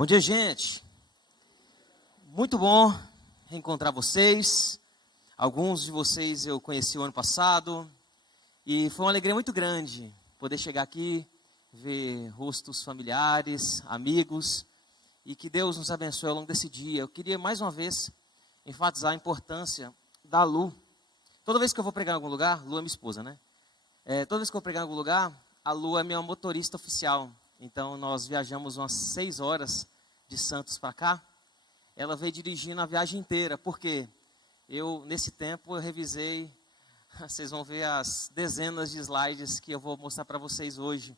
Bom dia, gente. Muito bom reencontrar vocês. Alguns de vocês eu conheci o ano passado e foi uma alegria muito grande poder chegar aqui, ver rostos familiares, amigos, e que Deus nos abençoe ao longo desse dia. Eu queria mais uma vez enfatizar a importância da Lu. Toda vez que eu vou pregar em algum lugar, Lu é minha esposa, né? Toda vez que eu vou pregar em algum lugar, a Lu é minha motorista oficial. Então nós viajamos umas 6 horas de Santos para cá. Ela veio dirigindo a viagem inteira, porque nesse tempo, eu revisei, vocês vão ver as dezenas de slides que eu vou mostrar para vocês hoje.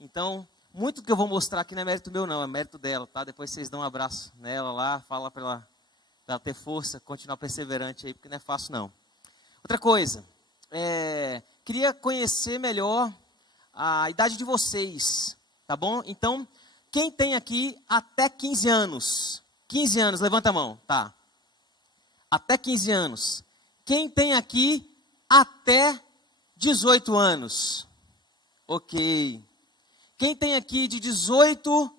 Então, muito do que eu vou mostrar aqui não é mérito meu não, é mérito dela, tá? Depois vocês dão um abraço nela lá, fala para ela ter força, continuar perseverante aí, porque não é fácil não. Outra coisa, queria conhecer melhor a idade de vocês, tá bom? Então, quem tem aqui até 15 anos? 15 anos, levanta a mão, tá? Até 15 anos. Quem tem aqui até 18 anos? Ok. Quem tem aqui de 18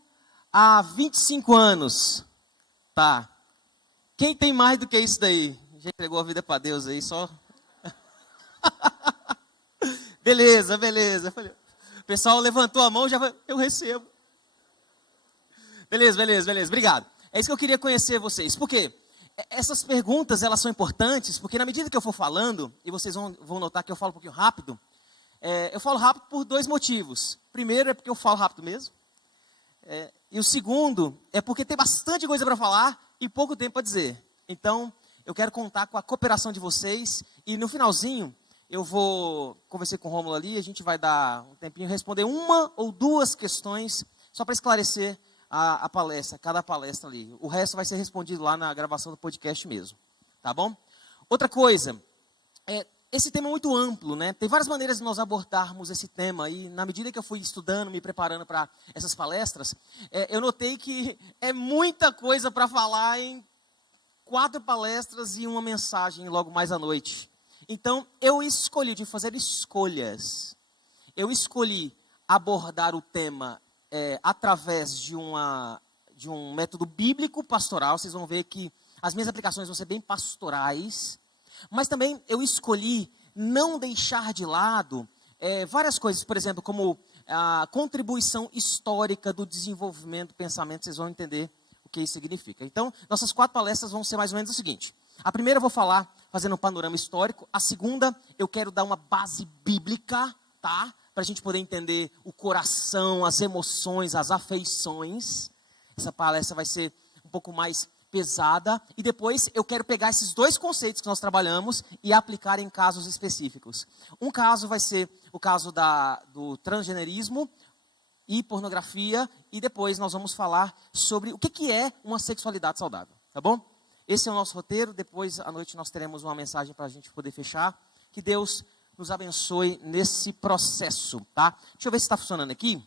a 25 anos? Tá. Quem tem mais do que isso daí? Já entregou a vida para Deus aí, só... Beleza. O pessoal levantou a mão, já eu recebo. Beleza. Obrigado. É isso que eu queria conhecer vocês. Por quê? Essas perguntas, elas são importantes, porque na medida que eu for falando, e vocês vão notar que eu falo um pouquinho rápido, eu falo rápido por 2 motivos. Primeiro é porque eu falo rápido mesmo. E o segundo é porque tem bastante coisa para falar e pouco tempo para dizer. Então, eu quero contar com a cooperação de vocês. E no finalzinho, eu vou conversar com o Rômulo ali, a gente vai dar um tempinho, responder 1 ou 2 questões, só para esclarecer a palestra, cada palestra ali. O resto vai ser respondido lá na gravação do podcast mesmo, tá bom? Outra coisa, esse tema é muito amplo, né? Tem várias maneiras de nós abordarmos esse tema, e na medida que eu fui estudando, me preparando para essas palestras, eu notei que é muita coisa para falar em 4 palestras e uma mensagem logo mais à noite. Então, eu escolhi de fazer escolhas. Eu escolhi abordar o tema através de um método bíblico pastoral. Vocês vão ver que as minhas aplicações vão ser bem pastorais. Mas também eu escolhi não deixar de lado várias coisas, por exemplo, como a contribuição histórica do desenvolvimento do pensamento. Vocês vão entender o que isso significa. Então, nossas 4 palestras vão ser mais ou menos o seguinte. A primeira eu vou falar fazendo um panorama histórico. A segunda, eu quero dar uma base bíblica, tá? Para a gente poder entender o coração, as emoções, as afeições. Essa palestra vai ser um pouco mais pesada. E depois eu quero pegar esses 2 conceitos que nós trabalhamos e aplicar em casos específicos. Um caso vai ser o caso do transgenerismo e pornografia. E depois nós vamos falar sobre o que é uma sexualidade saudável. Tá bom? Esse é o nosso roteiro. Depois à noite nós teremos uma mensagem para a gente poder fechar. Que Deus nos abençoe nesse processo, tá? Deixa eu ver se está funcionando aqui.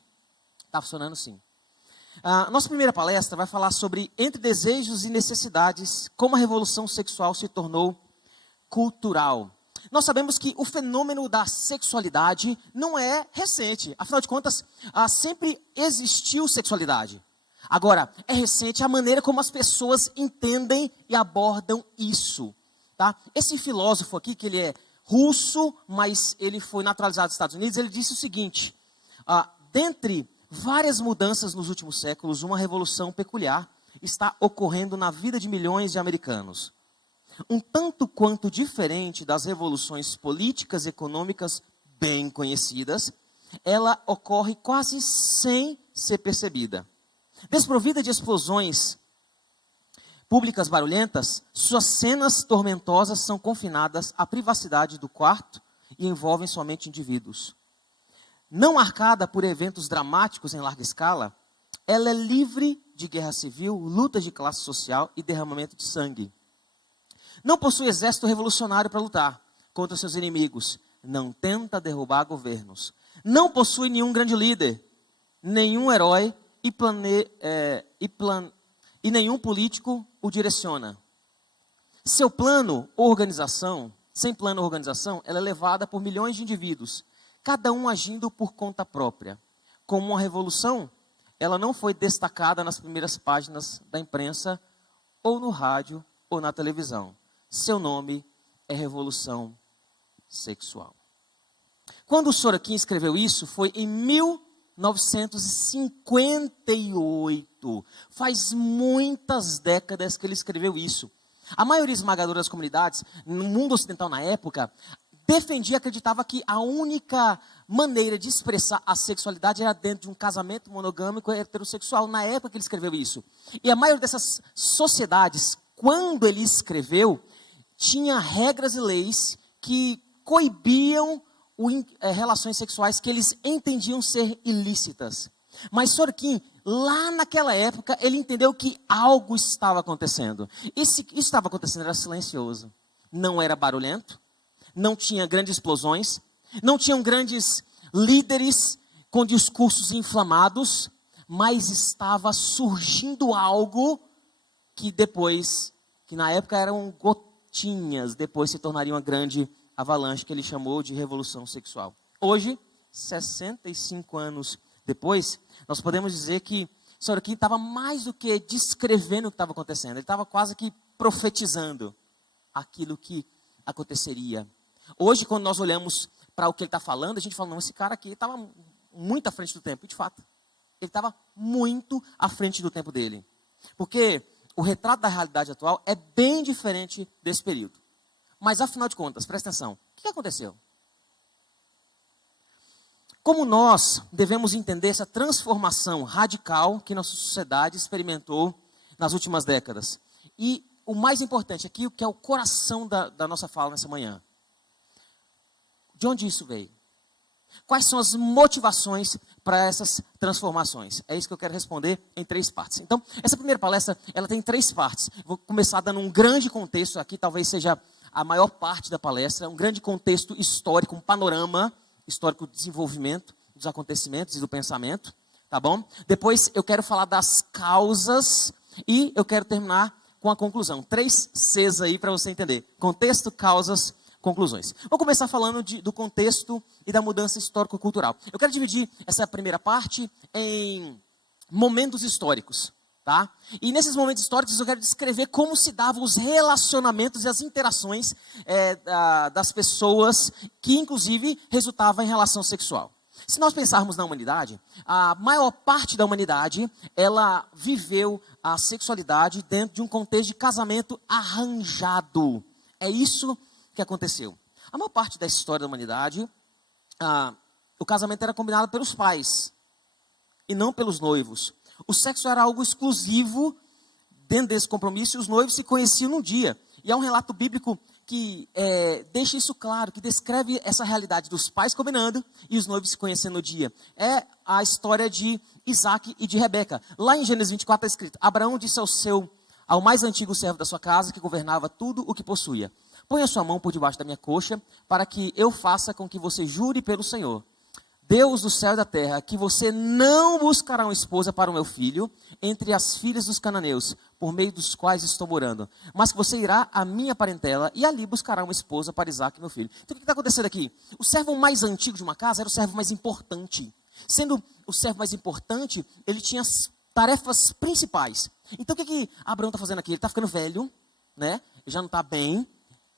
Está funcionando sim. Nossa primeira palestra vai falar sobre entre desejos e necessidades, como a revolução sexual se tornou cultural. Nós sabemos que o fenômeno da sexualidade não é recente. Afinal de contas, sempre existiu sexualidade. Agora, é recente a maneira como as pessoas entendem e abordam isso, tá? Esse filósofo aqui, que ele é russo, mas ele foi naturalizado nos Estados Unidos, ele disse o seguinte: dentre várias mudanças nos últimos séculos, uma revolução peculiar está ocorrendo na vida de milhões de americanos. Um tanto quanto diferente das revoluções políticas e econômicas bem conhecidas, ela ocorre quase sem ser percebida. Desprovida de explosões públicas barulhentas, suas cenas tormentosas são confinadas à privacidade do quarto e envolvem somente indivíduos. Não marcada por eventos dramáticos em larga escala, ela é livre de guerra civil, luta de classe social e derramamento de sangue. Não possui exército revolucionário para lutar contra seus inimigos. Não tenta derrubar governos. Não possui nenhum grande líder, nenhum herói e nenhum político o direciona. Sem plano ou organização, ela é levada por milhões de indivíduos, cada um agindo por conta própria. Como uma revolução, ela não foi destacada nas primeiras páginas da imprensa, ou no rádio, ou na televisão. Seu nome é Revolução Sexual. Quando o Sorokin escreveu isso, foi em 1958. Faz muitas décadas que ele escreveu isso. A maioria esmagadora das comunidades, no mundo ocidental na época, defendia, acreditava que a única maneira de expressar a sexualidade era dentro de um casamento monogâmico heterossexual, na época que ele escreveu isso. E a maioria dessas sociedades, quando ele escreveu, tinha regras e leis que coibiam relações sexuais que eles entendiam ser ilícitas. Mas Sorokin, lá naquela época, ele entendeu que algo estava acontecendo. Isso estava acontecendo era silencioso. Não era barulhento, não tinha grandes explosões, não tinham grandes líderes com discursos inflamados, mas estava surgindo algo que depois, que na época eram gotinhas, depois se tornaria uma grande avalanche que ele chamou de Revolução Sexual. Hoje, 65 anos depois, nós podemos dizer que Sorokin estava mais do que descrevendo o que estava acontecendo, ele estava quase que profetizando aquilo que aconteceria. Hoje, quando nós olhamos para o que ele está falando, a gente fala, não, esse cara aqui estava muito à frente do tempo. E de fato, ele estava muito à frente do tempo dele. Porque o retrato da realidade atual é bem diferente desse período. Mas, afinal de contas, presta atenção, o que aconteceu? Como nós devemos entender essa transformação radical que nossa sociedade experimentou nas últimas décadas? E o mais importante aqui, o que é o coração da nossa fala nessa manhã. De onde isso veio? Quais são as motivações para essas transformações? É isso que eu quero responder em 3 partes. Então, essa primeira palestra, ela tem 3 partes. Vou começar dando um grande contexto aqui, talvez seja a maior parte da palestra, um grande contexto histórico, um panorama histórico do desenvolvimento, dos acontecimentos e do pensamento, tá bom? Depois eu quero falar das causas e eu quero terminar com a conclusão. 3 Cs aí para você entender. Contexto, causas, conclusões. Vou começar falando do contexto e da mudança histórico-cultural. Eu quero dividir essa primeira parte em momentos históricos. Tá? E nesses momentos históricos eu quero descrever como se davam os relacionamentos e as interações das pessoas que inclusive resultavam em relação sexual. Se nós pensarmos na humanidade, a maior parte da humanidade, ela viveu a sexualidade dentro de um contexto de casamento arranjado. É isso que aconteceu. A maior parte da história da humanidade, o casamento era combinado pelos pais e não pelos noivos. O sexo era algo exclusivo dentro desse compromisso e os noivos se conheciam num dia. E há um relato bíblico que deixa isso claro, que descreve essa realidade dos pais combinando e os noivos se conhecendo no dia. É a história de Isaac e de Rebeca. Lá em Gênesis 24 está escrito, Abraão disse ao mais antigo servo da sua casa, que governava tudo o que possuía, põe a sua mão por debaixo da minha coxa, para que eu faça com que você jure pelo Senhor, Deus do céu e da terra, que você não buscará uma esposa para o meu filho, entre as filhas dos cananeus, por meio dos quais estou morando, mas que você irá à minha parentela, e ali buscará uma esposa para Isaac, meu filho. Então o que está acontecendo aqui? O servo mais antigo de uma casa era o servo mais importante. Sendo o servo mais importante, ele tinha as tarefas principais. Então o que Abraão está fazendo aqui? Ele está ficando velho, né? Ele já não está bem,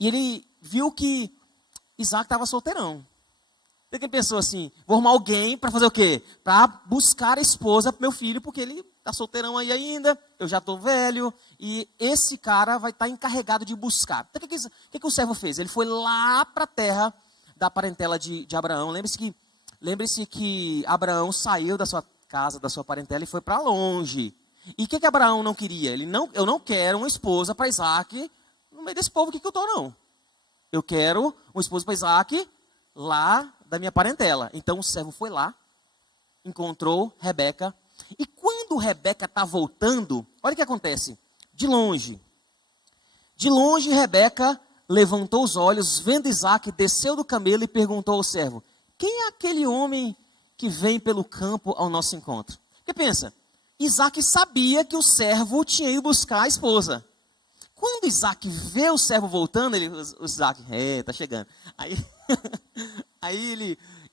e ele viu que Isaac estava solteirão. Ele pensou assim, vou arrumar alguém para fazer o quê? Para buscar a esposa para meu filho, porque ele está solteirão aí ainda, eu já estou velho, e esse cara vai estar encarregado de buscar. Então o que o servo fez? Ele foi lá para a terra da parentela de Abraão. Lembre-se que Abraão saiu da sua casa, da sua parentela e foi para longe. E o que Abraão não queria? Eu não quero uma esposa para Isaac no meio desse povo que eu estou, não. Eu quero uma esposa para Isaac lá da minha parentela. Então o servo foi lá, encontrou Rebeca, e quando Rebeca está voltando, olha o que acontece, de longe Rebeca levantou os olhos, vendo Isaac, desceu do camelo e perguntou ao servo, quem é aquele homem que vem pelo campo ao nosso encontro? Porque pensa, Isaac sabia que o servo tinha ido buscar a esposa. Quando Isaac vê o servo voltando, o Isaac, está chegando.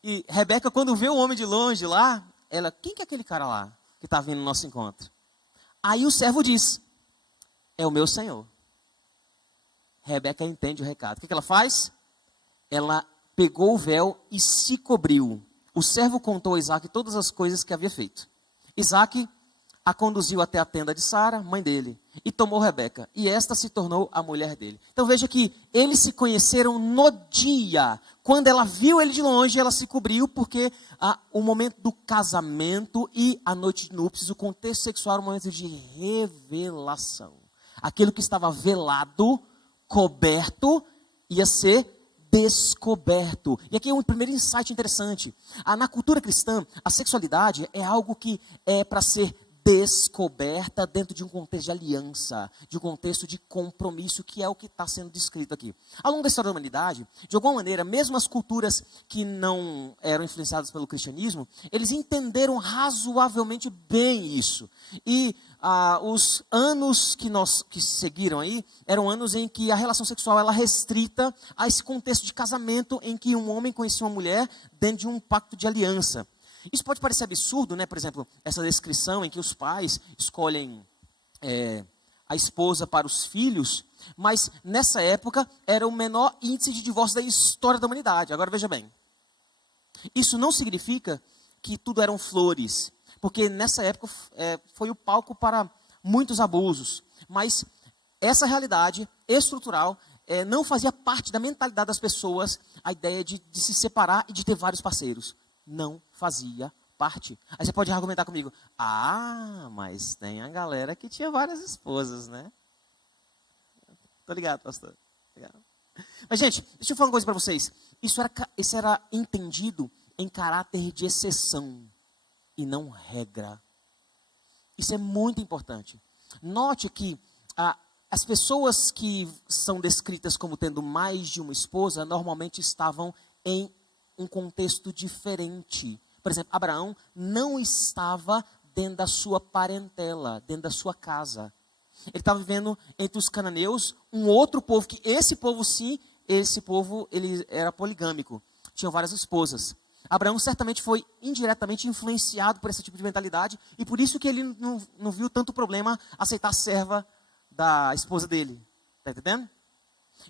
E Rebeca, quando vê o homem de longe lá, ela, quem que é aquele cara lá? que está vindo no nosso encontro. Aí o servo diz, é o meu senhor. Rebeca entende o recado. O que ela faz? Ela pegou o véu e se cobriu. O servo contou a Isaque todas as coisas que havia feito. Isaque a conduziu até a tenda de Sara, mãe dele, e tomou Rebeca, e esta se tornou a mulher dele. Então veja que eles se conheceram no dia. Quando ela viu ele de longe, ela se cobriu, porque o momento do casamento e a noite de núpcias, o contexto sexual era um momento de revelação. Aquilo que estava velado, coberto, ia ser descoberto. E aqui é um primeiro insight interessante. Na cultura cristã, a sexualidade é algo que é para ser descoberta dentro de um contexto de aliança, de um contexto de compromisso, que é o que está sendo descrito aqui. Ao longo da história da humanidade, de alguma maneira, mesmo as culturas que não eram influenciadas pelo cristianismo, eles entenderam razoavelmente bem isso. E os anos que seguiram aí, eram anos em que a relação sexual ela restrita a esse contexto de casamento, em que um homem conhecia uma mulher dentro de um pacto de aliança. Isso pode parecer absurdo, né? Por exemplo, essa descrição em que os pais escolhem a esposa para os filhos, mas nessa época era o menor índice de divórcio da história da humanidade. Agora veja bem, isso não significa que tudo eram flores, porque nessa época foi o palco para muitos abusos, mas essa realidade estrutural não fazia parte da mentalidade das pessoas a ideia de se separar e de ter vários parceiros. Não fazia parte. Aí você pode argumentar comigo, mas tem a galera que tinha várias esposas, né? Tô ligado, pastor. Ligado. Mas, gente, deixa eu falar uma coisa para vocês. Isso era entendido em caráter de exceção e não regra. Isso é muito importante. Note que as pessoas que são descritas como tendo mais de uma esposa, normalmente estavam em um contexto diferente. Por exemplo, Abraão não estava dentro da sua parentela, dentro da sua casa. Ele estava vivendo entre os cananeus, um outro povo, que esse povo ele era poligâmico, tinha várias esposas. Abraão certamente foi indiretamente influenciado por esse tipo de mentalidade, e por isso que ele não viu tanto problema aceitar a serva da esposa dele. Está entendendo?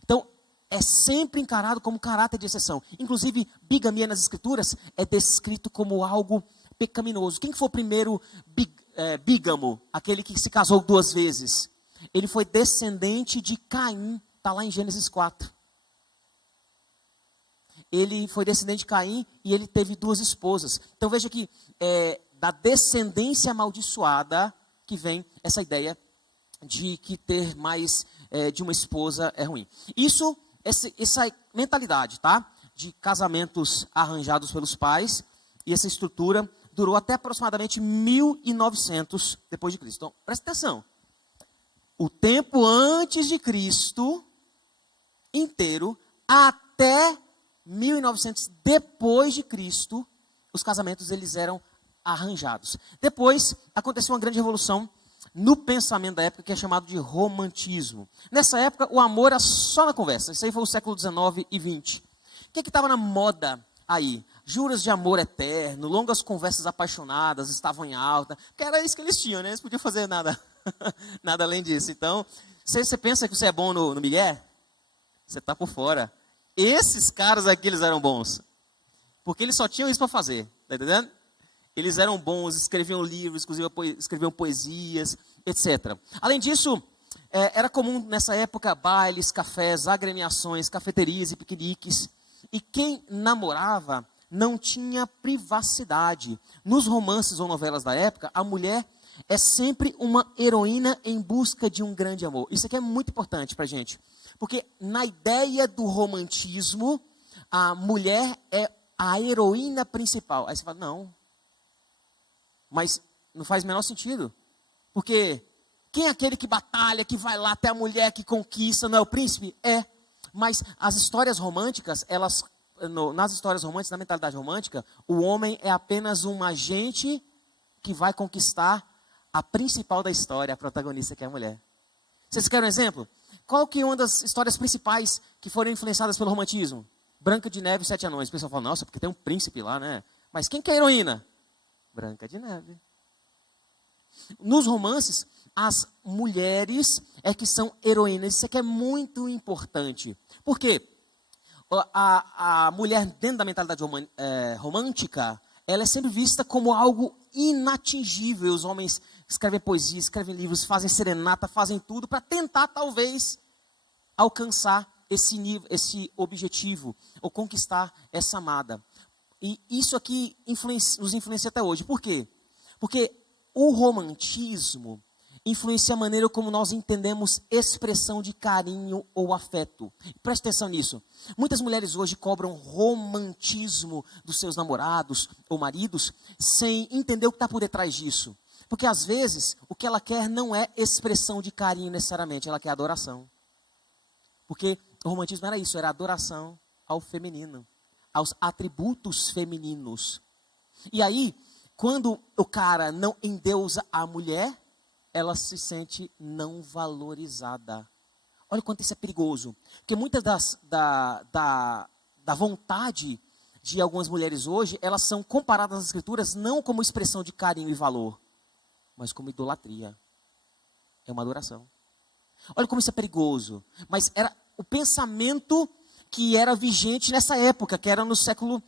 Então, é sempre encarado como caráter de exceção. Inclusive, bigamia nas escrituras é descrito como algo pecaminoso. Quem foi o primeiro bígamo? Aquele que se casou 2 vezes. Ele foi descendente de Caim. Está lá em Gênesis 4. Ele foi descendente de Caim e ele teve 2 esposas. Então veja que da descendência amaldiçoada que vem essa ideia de que ter mais de uma esposa é ruim. Essa mentalidade, tá? De casamentos arranjados pelos pais, e essa estrutura durou até aproximadamente 1900 depois de Cristo. Então, presta atenção. O tempo antes de Cristo inteiro até 1900 depois de Cristo, os casamentos eles eram arranjados. Depois aconteceu uma grande revolução no pensamento da época, que é chamado de romantismo. Nessa época, o amor era só na conversa. Isso aí foi o século XIX e XX. O que estava na moda aí? Juras de amor eterno, longas conversas apaixonadas estavam em alta, porque era isso que eles tinham, né? Eles podiam fazer nada, nada além disso. Então, você pensa que você é bom no migué? Você está por fora. Esses caras aqui, eles eram bons, porque eles só tinham isso para fazer, tá entendendo? Eles eram bons, escreviam livros, inclusive escreviam poesias, etc. Além disso, era comum nessa época bailes, cafés, agremiações, cafeterias e piqueniques. E quem namorava não tinha privacidade. Nos romances ou novelas da época, a mulher é sempre uma heroína em busca de um grande amor. Isso aqui é muito importante para a gente. Porque na ideia do romantismo, a mulher é a heroína principal. Aí você fala, não. Mas não faz o menor sentido. Porque quem é aquele que batalha, que vai lá até a mulher, que conquista, não é o príncipe? Mas as histórias românticas, nas histórias românticas, na mentalidade romântica, o homem é apenas um agente que vai conquistar a principal da história, a protagonista, que é a mulher. Vocês querem um exemplo? Qual que é uma das histórias principais que foram influenciadas pelo romantismo? Branca de Neve e 7 Anões. O pessoal fala, nossa, porque tem um príncipe lá, né? Mas quem que é a heroína? Branca de Neve. Nos romances, as mulheres é que são heroínas. Isso aqui é muito importante. Por quê? A mulher, dentro da mentalidade romântica, ela é sempre vista como algo inatingível. Os homens escrevem poesia, escrevem livros, fazem serenata, fazem tudo para tentar, talvez, alcançar esse objetivo, ou conquistar essa amada. E isso aqui nos influencia até hoje. Por quê? Porque o romantismo influencia a maneira como nós entendemos expressão de carinho ou afeto. Preste atenção nisso. Muitas mulheres hoje cobram romantismo dos seus namorados ou maridos sem entender o que está por detrás disso. Porque às vezes o que ela quer não é expressão de carinho necessariamente, ela quer adoração. Porque o romantismo era isso, era adoração ao feminino, aos atributos femininos. E aí, quando o cara não endeusa a mulher, ela se sente não valorizada. Olha o quanto isso é perigoso. Porque muitas da vontade de algumas mulheres hoje, elas são comparadas nas escrituras não como expressão de carinho e valor, mas como idolatria. É uma adoração. Olha como isso é perigoso. Mas era o pensamento que era vigente nessa época, que era no século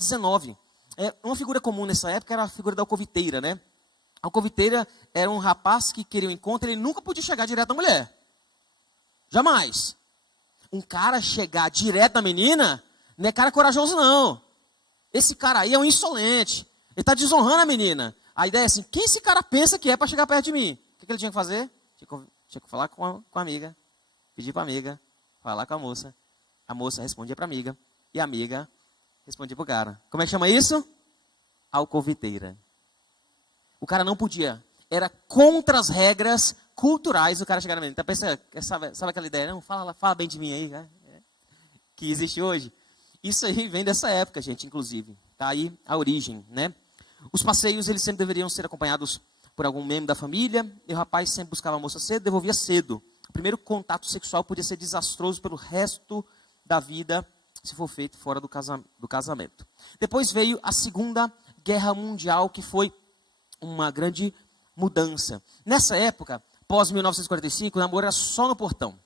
XIX. Uma figura comum nessa época era a figura da alcoviteira, né? A alcoviteira era um rapaz que queria um encontro, ele nunca podia chegar direto na mulher. Jamais. Um cara chegar direto na menina, não é cara corajoso não. Esse cara aí é um insolente. Ele está desonrando a menina. A ideia é assim, quem esse cara pensa que é para chegar perto de mim? O que ele tinha que fazer? Tinha que falar com a amiga, pedir para a amiga, falar com a moça. A moça respondia para a amiga e a amiga respondia para o cara. Como é que chama isso? Alcoviteira. O cara não podia. Era contra as regras culturais do cara chegar na menina. Então, pensa, sabe aquela ideia? Não, fala bem de mim aí, né? Que existe hoje. Isso aí vem dessa época, gente, inclusive. Está aí a origem, né? Os passeios, eles sempre deveriam ser acompanhados por algum membro da família. E o rapaz sempre buscava a moça cedo, devolvia cedo. O primeiro contato sexual podia ser desastroso pelo resto da vida, se for feito fora do casamento. Depois veio a Segunda Guerra Mundial, que foi uma grande mudança. Nessa época, pós 1945, o namoro era só no portão.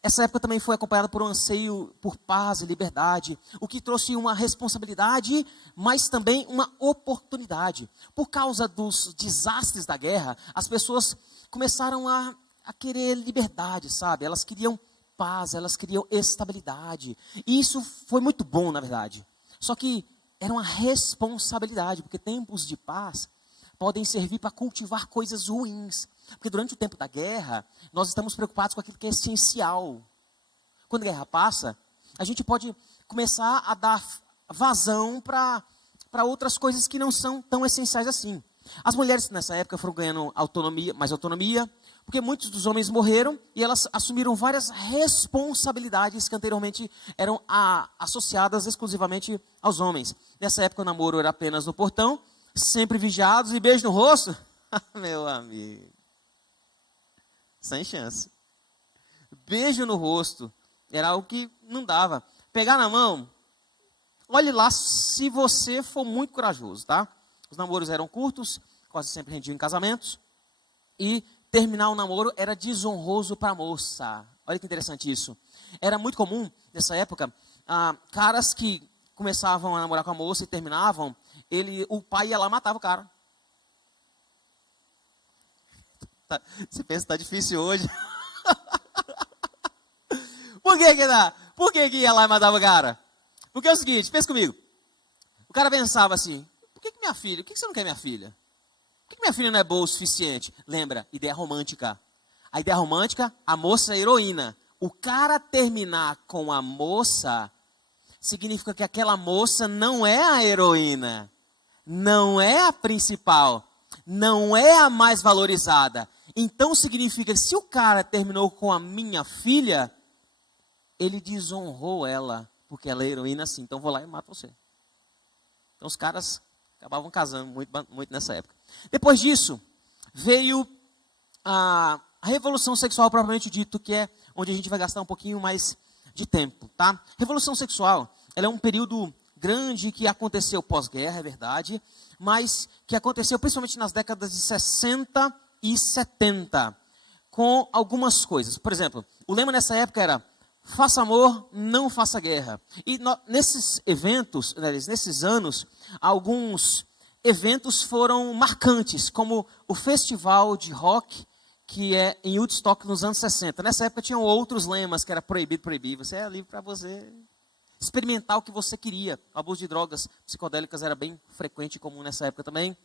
Essa época também foi acompanhada por um anseio por paz e liberdade, o que trouxe uma responsabilidade, mas também uma oportunidade. Por causa dos desastres da guerra, as pessoas começaram a querer liberdade, sabe? Elas queriam paz, elas queriam estabilidade. E isso foi muito bom, na verdade. Só que era uma responsabilidade, porque tempos de paz podem servir para cultivar coisas ruins. Porque durante o tempo da guerra, nós estamos preocupados com aquilo que é essencial. Quando a guerra passa, a gente pode começar a dar vazão para outras coisas que não são tão essenciais assim. As mulheres nessa época foram ganhando mais autonomia, porque muitos dos homens morreram e elas assumiram várias responsabilidades que anteriormente eram associadas exclusivamente aos homens. Nessa época o namoro era apenas no portão, sempre vigiados e beijo no rosto. Meu amigo, sem chance. Beijo no rosto era algo que não dava. Pegar na mão, olhe lá se você for muito corajoso, tá? Os namoros eram curtos, quase sempre rendiam em casamentos. E terminar o namoro era desonroso para a moça. Olha que interessante isso. Era muito comum, nessa época, caras que começavam a namorar com a moça e terminavam, o pai ia lá e matava o cara. Você pensa que está difícil hoje. Por que que dá? Por que que ia lá e matava o cara? Porque é o seguinte, pensa comigo. O cara pensava assim, por que minha filha, por que você não quer minha filha? Por que minha filha não é boa o suficiente? Lembra, ideia romântica. A ideia romântica, a moça é a heroína. O cara terminar com a moça, significa que aquela moça não é a heroína. Não é a principal. Não é a mais valorizada. Então significa que se o cara terminou com a minha filha, ele desonrou ela, porque ela é heroína assim, então vou lá e mato você. Então os caras acabavam casando muito nessa época. Depois disso, veio a revolução sexual propriamente dito, que é onde a gente vai gastar um pouquinho mais de tempo, tá? Revolução sexual, ela é um período grande que aconteceu pós-guerra, é verdade, mas que aconteceu principalmente nas décadas de 60 e 70, com algumas coisas. Por exemplo, o lema nessa época era: faça amor, não faça guerra. E nesses eventos, nesses anos, alguns eventos foram marcantes, como o festival de rock, que é em Woodstock nos anos 60. Nessa época tinham outros lemas, que era proibido, proibir. Você é livre para você experimentar o que você queria. O abuso de drogas psicodélicas era bem frequente e comum nessa época também.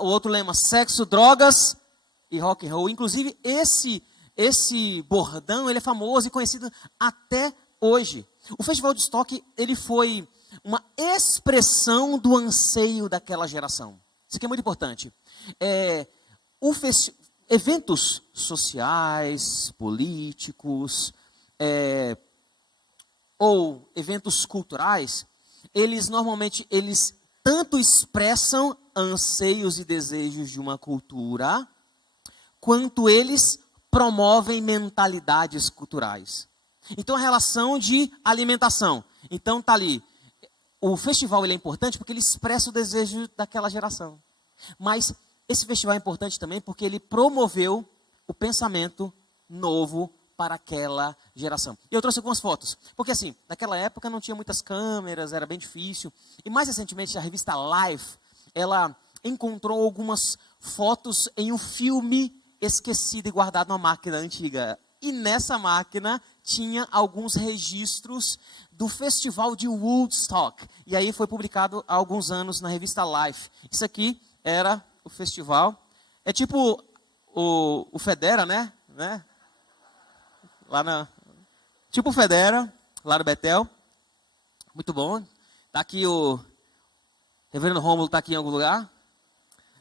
O outro lema: sexo, drogas e rock and roll. Inclusive, esse bordão, ele é famoso e conhecido até hoje. O Festival de Woodstock, ele foi uma expressão do anseio daquela geração. Isso aqui é muito importante. Eventos sociais, políticos, ou eventos culturais, eles normalmente, tanto expressam anseios e desejos de uma cultura, quanto eles promovem mentalidades culturais. Então, a relação de alimentação. Então, está ali. O festival ele é importante porque ele expressa o desejo daquela geração. Mas esse festival é importante também porque ele promoveu o pensamento novo para aquela geração. E eu trouxe algumas fotos. Porque, assim, naquela época não tinha muitas câmeras, era bem difícil. E, mais recentemente, a revista Life, ela encontrou algumas fotos em um filme esquecido e guardado numa máquina antiga. E nessa máquina tinha alguns registros do festival de Woodstock. E aí foi publicado há alguns anos na revista Life. Isso aqui era o festival. É tipo o Federa, né? Tipo o Federa, lá no Betel. Muito bom. Tá aqui o Reverendo Rômulo, tá aqui em algum lugar.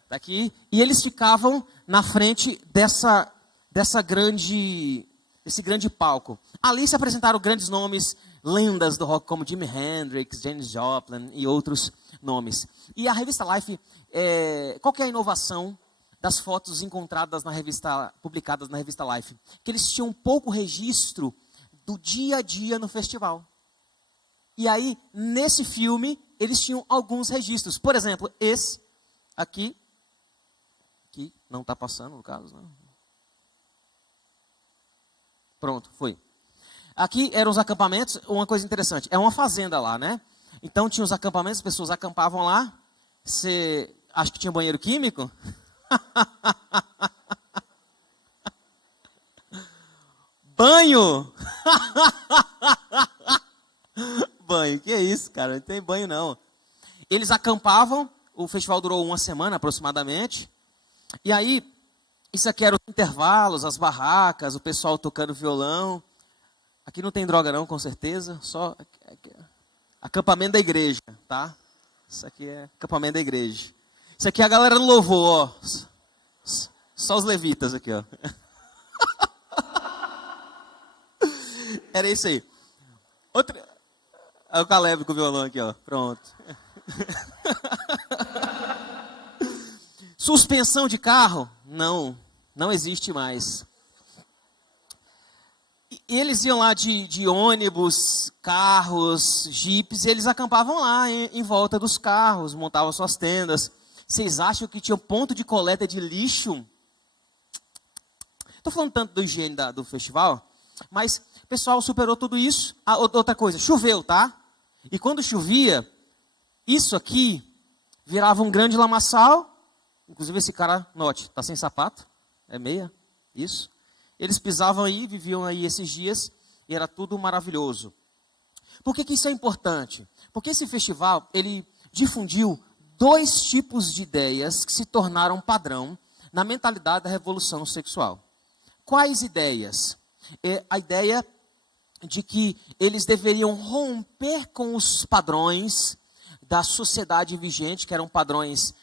Tá aqui. E eles ficavam na frente desse grande palco. Ali se apresentaram grandes nomes, lendas do rock, como Jimi Hendrix, Janis Joplin e outros nomes. E a revista Life, qual que é a inovação das fotos encontradas publicadas na revista Life? Que eles tinham pouco registro do dia a dia no festival. E aí, nesse filme, eles tinham alguns registros. Por exemplo, esse aqui, que não está passando, no caso, não. Pronto, foi. Aqui eram os acampamentos. Uma coisa interessante, é uma fazenda lá, né? Então tinha os acampamentos, as pessoas acampavam lá. Você acha que tinha banheiro químico? Banho! Banho, que é isso, cara? Não tem banho não. Eles acampavam, o festival durou uma semana aproximadamente. E aí, isso aqui eram os intervalos, as barracas, o pessoal tocando violão. Aqui não tem droga não, com certeza. Só acampamento da igreja, tá? Isso aqui é acampamento da igreja. Isso aqui é a galera do louvor, ó. Só os levitas aqui, ó. Era isso aí. Outra... É o Caleb com o violão aqui, ó. Pronto. Suspensão de carro? Não existe mais. E eles iam lá de ônibus, carros, jipes, e eles acampavam lá em volta dos carros, montavam suas tendas. Vocês acham que tinha ponto de coleta de lixo? Estou falando tanto do higiene do festival, mas o pessoal superou tudo isso. Outra coisa, choveu, tá? E quando chovia, isso aqui virava um grande lamaçal. Inclusive esse cara, note, está sem sapato, é meia, isso. Eles pisavam aí, viviam aí esses dias, e era tudo maravilhoso. Por que isso é importante? Porque esse festival, ele difundiu 2 tipos de ideias que se tornaram padrão na mentalidade da revolução sexual. Quais ideias? A ideia de que eles deveriam romper com os padrões da sociedade vigente, que eram padrões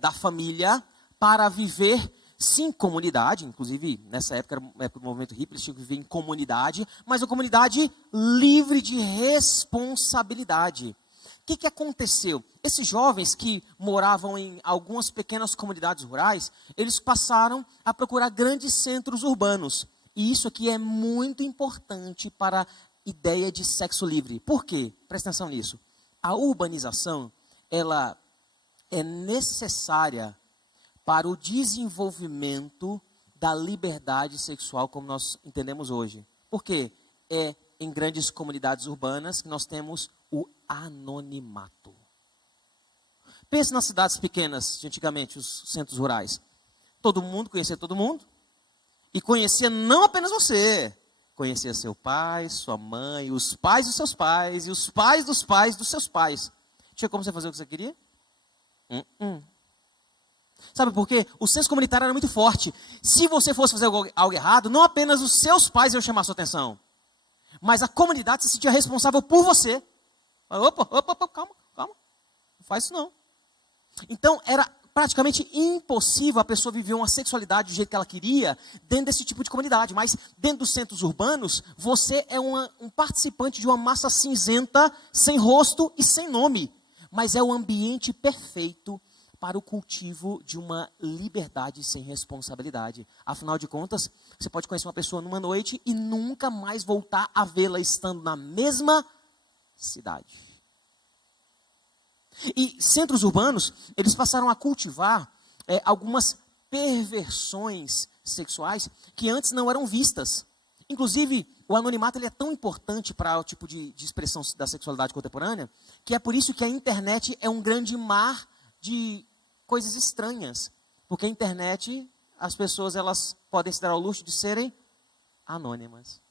da família, para viver, sim, em comunidade. Inclusive, nessa época, era a época do movimento hippie, eles tinham que viver em comunidade, mas uma comunidade livre de responsabilidade. O que aconteceu? Esses jovens que moravam em algumas pequenas comunidades rurais, eles passaram a procurar grandes centros urbanos. E isso aqui é muito importante para a ideia de sexo livre. Por quê? Presta atenção nisso. A urbanização, ela é necessária para o desenvolvimento da liberdade sexual como nós entendemos hoje. Por quê? É em grandes comunidades urbanas que nós temos o anonimato. Pense nas cidades pequenas de antigamente, os centros rurais. Todo mundo conhecia todo mundo. E conhecia não apenas você. Conhecia seu pai, sua mãe, os pais dos seus pais e os pais dos seus pais. Tinha como você fazer o que você queria? Sabe por quê? O senso comunitário era muito forte. Se você fosse fazer algo errado, não apenas os seus pais iam chamar a sua atenção, mas a comunidade se sentia responsável por você. Opa, calma, não faz isso não. Então, era praticamente impossível a pessoa viver uma sexualidade do jeito que ela queria dentro desse tipo de comunidade. Mas dentro dos centros urbanos, você é um participante de uma massa cinzenta, sem rosto e sem nome. Mas é o ambiente perfeito para o cultivo de uma liberdade sem responsabilidade. Afinal de contas, você pode conhecer uma pessoa numa noite e nunca mais voltar a vê-la estando na mesma cidade. E centros urbanos, eles passaram a cultivar algumas perversões sexuais que antes não eram vistas. Inclusive, o anonimato ele é tão importante para o tipo de expressão da sexualidade contemporânea, que é por isso que a internet é um grande mar de coisas estranhas. Porque a internet, as pessoas elas podem se dar ao luxo de serem anônimas.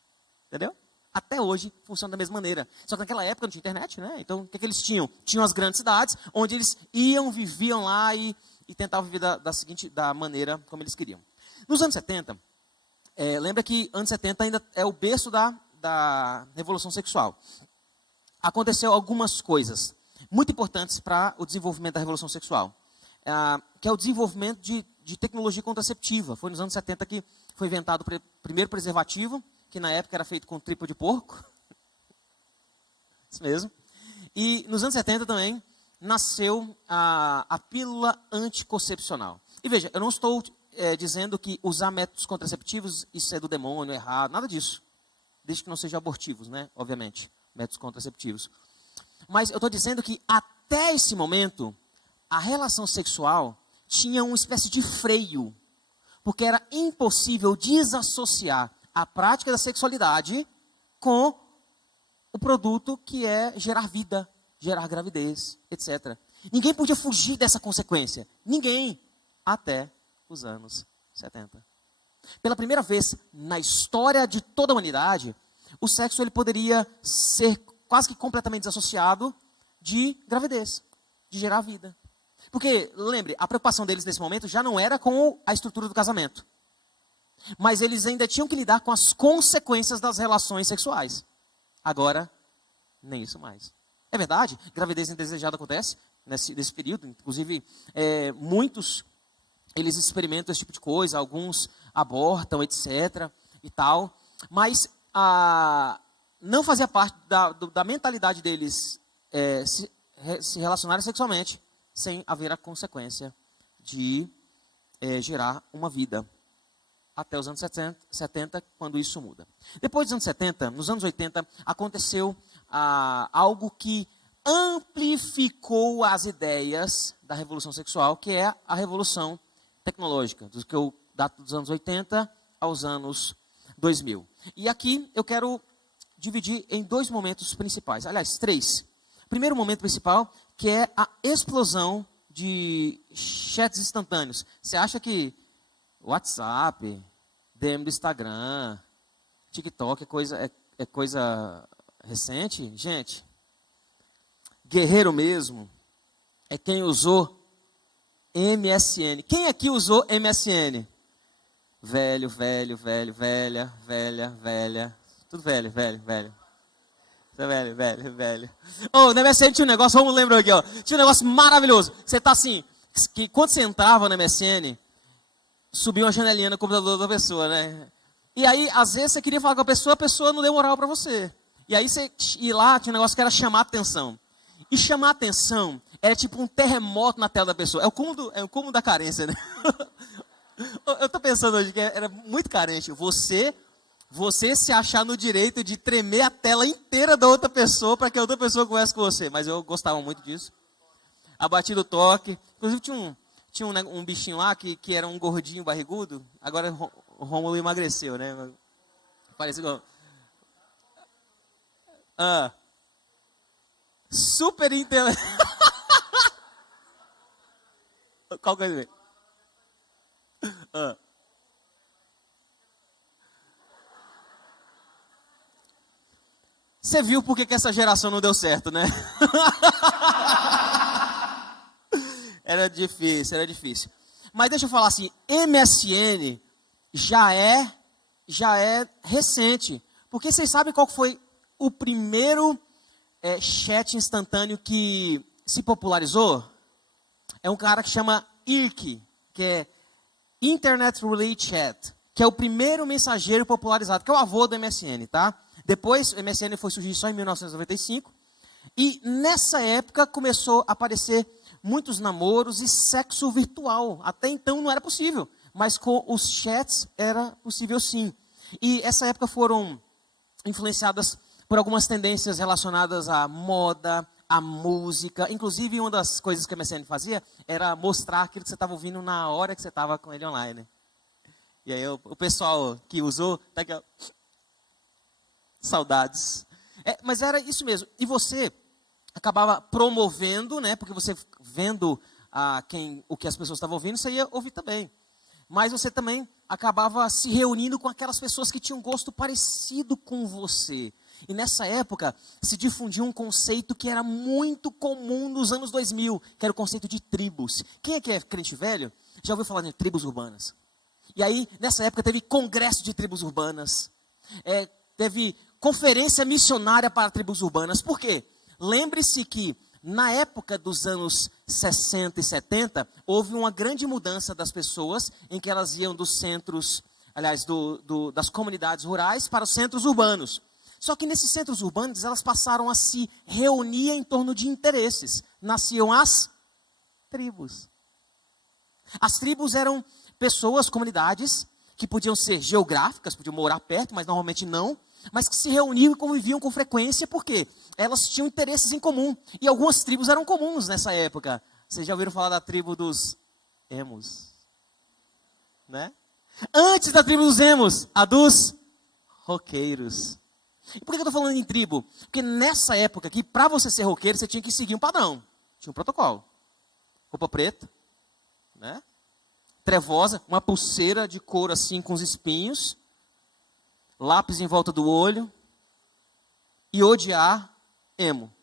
Entendeu? Até hoje funciona da mesma maneira. Só que naquela época não tinha internet, né? Então, o que eles tinham? Tinham as grandes cidades, onde eles viviam lá e tentavam viver da maneira como eles queriam. Nos anos 70, lembra que anos 70 ainda é o berço da revolução sexual. Aconteceu algumas coisas muito importantes para o desenvolvimento da revolução sexual. Que é o desenvolvimento de tecnologia contraceptiva. Foi nos anos 70 que foi inventado o primeiro preservativo, que na época era feito com tripa de porco. Isso mesmo. E nos anos 70 também nasceu a pílula anticoncepcional. E veja, eu não estou dizendo que usar métodos contraceptivos, isso é do demônio, é errado, nada disso. Desde que não sejam abortivos, né? Obviamente, métodos contraceptivos. Mas eu estou dizendo que até esse momento, a relação sexual tinha uma espécie de freio. Porque era impossível desassociar a prática da sexualidade com o produto que é gerar vida, gerar gravidez, etc. Ninguém podia fugir dessa consequência. Ninguém. Até os anos 70. Pela primeira vez na história de toda a humanidade, o sexo ele poderia ser quase que completamente desassociado de gravidez, de gerar vida. Porque, lembre, a preocupação deles nesse momento já não era com a estrutura do casamento. Mas eles ainda tinham que lidar com as consequências das relações sexuais. Agora, nem isso mais. É verdade, gravidez indesejada acontece nesse período. Inclusive, muitos, eles experimentam esse tipo de coisa. Alguns abortam, etc. e tal. Mas não fazia parte da mentalidade deles se relacionarem sexualmente sem haver a consequência de gerar uma vida. Até os anos 70, quando isso muda. Depois dos anos 70, nos anos 80, aconteceu algo que amplificou as ideias da revolução sexual, que é a revolução tecnológica, dos anos 80 aos anos 2000. E aqui eu quero dividir em dois momentos principais, aliás, três. Primeiro momento principal, que é a explosão de chats instantâneos. Você acha que WhatsApp, DM do Instagram, TikTok é coisa recente? Gente, guerreiro mesmo é quem usou MSN. Quem aqui usou MSN? Velho, velha. Tudo velho. Velho. Oh, no MSN tinha um negócio, vamos lembrar aqui, ó. Tinha um negócio maravilhoso. Você tá assim, que quando você entrava no MSN, subia uma janelinha no computador da pessoa, né? E aí, às vezes, você queria falar com a pessoa não deu moral para você. E aí, você ia lá, tinha um negócio que era chamar atenção. E chamar atenção era tipo um terremoto na tela da pessoa. É o cúmulo da carência, né? Eu tô pensando hoje que era muito carente. Você você se achar no direito de tremer a tela inteira da outra pessoa para que a outra pessoa converse com você. Mas eu gostava muito disso. Abati do toque. Inclusive tinha um bichinho lá que era um gordinho barrigudo. Agora o Rômulo emagreceu, né? Parece igual. Super inteligente. Qual que é? Você viu por que essa geração não deu certo, né? Era difícil. Mas deixa eu falar assim, MSN já é recente. Porque vocês sabem qual foi o primeiro chat instantâneo que se popularizou? É um cara que chama IRC, que é Internet Relay Chat, que é o primeiro mensageiro popularizado, que é o avô do MSN, tá? Depois, o MSN foi surgir só em 1995. E nessa época começou a aparecer muitos namoros e sexo virtual. Até então não era possível, mas com os chats era possível sim. E essa época foram influenciadas por algumas tendências relacionadas à moda, à música. Inclusive, uma das coisas que a MSN fazia era mostrar aquilo que você estava ouvindo na hora que você estava com ele online. E aí o pessoal que usou, tá aqui, ó, saudades. Mas era isso mesmo. E você acabava promovendo, né? Porque você vendo o que as pessoas estavam ouvindo, você ia ouvir também. Mas você também acabava se reunindo com aquelas pessoas que tinham gosto parecido com você. E nessa época se difundia um conceito que era muito comum nos anos 2000, que era o conceito de tribos. Quem é que é crente velho? Já ouviu falar de tribos urbanas? E aí, nessa época, teve congresso de tribos urbanas. Teve conferência missionária para tribos urbanas. Por quê? Lembre-se que na época dos anos 60 e 70, houve uma grande mudança das pessoas, em que elas iam dos centros, aliás, das comunidades rurais para os centros urbanos. Só que nesses centros urbanos, elas passaram a se reunir em torno de interesses. Nasciam as tribos. As tribos eram pessoas, comunidades, que podiam ser geográficas, podiam morar perto, mas normalmente não, mas que se reuniam e conviviam com frequência, porque elas tinham interesses em comum. E algumas tribos eram comuns nessa época. Vocês já ouviram falar da tribo dos emos? Né? Antes da tribo dos emos, a dos roqueiros. E por que eu estou falando em tribo? Porque nessa época aqui, para você ser roqueiro, você tinha que seguir um padrão. Tinha um protocolo. Roupa preta, né? Trevosa, uma pulseira de couro assim com os espinhos, lápis em volta do olho e odiar emo.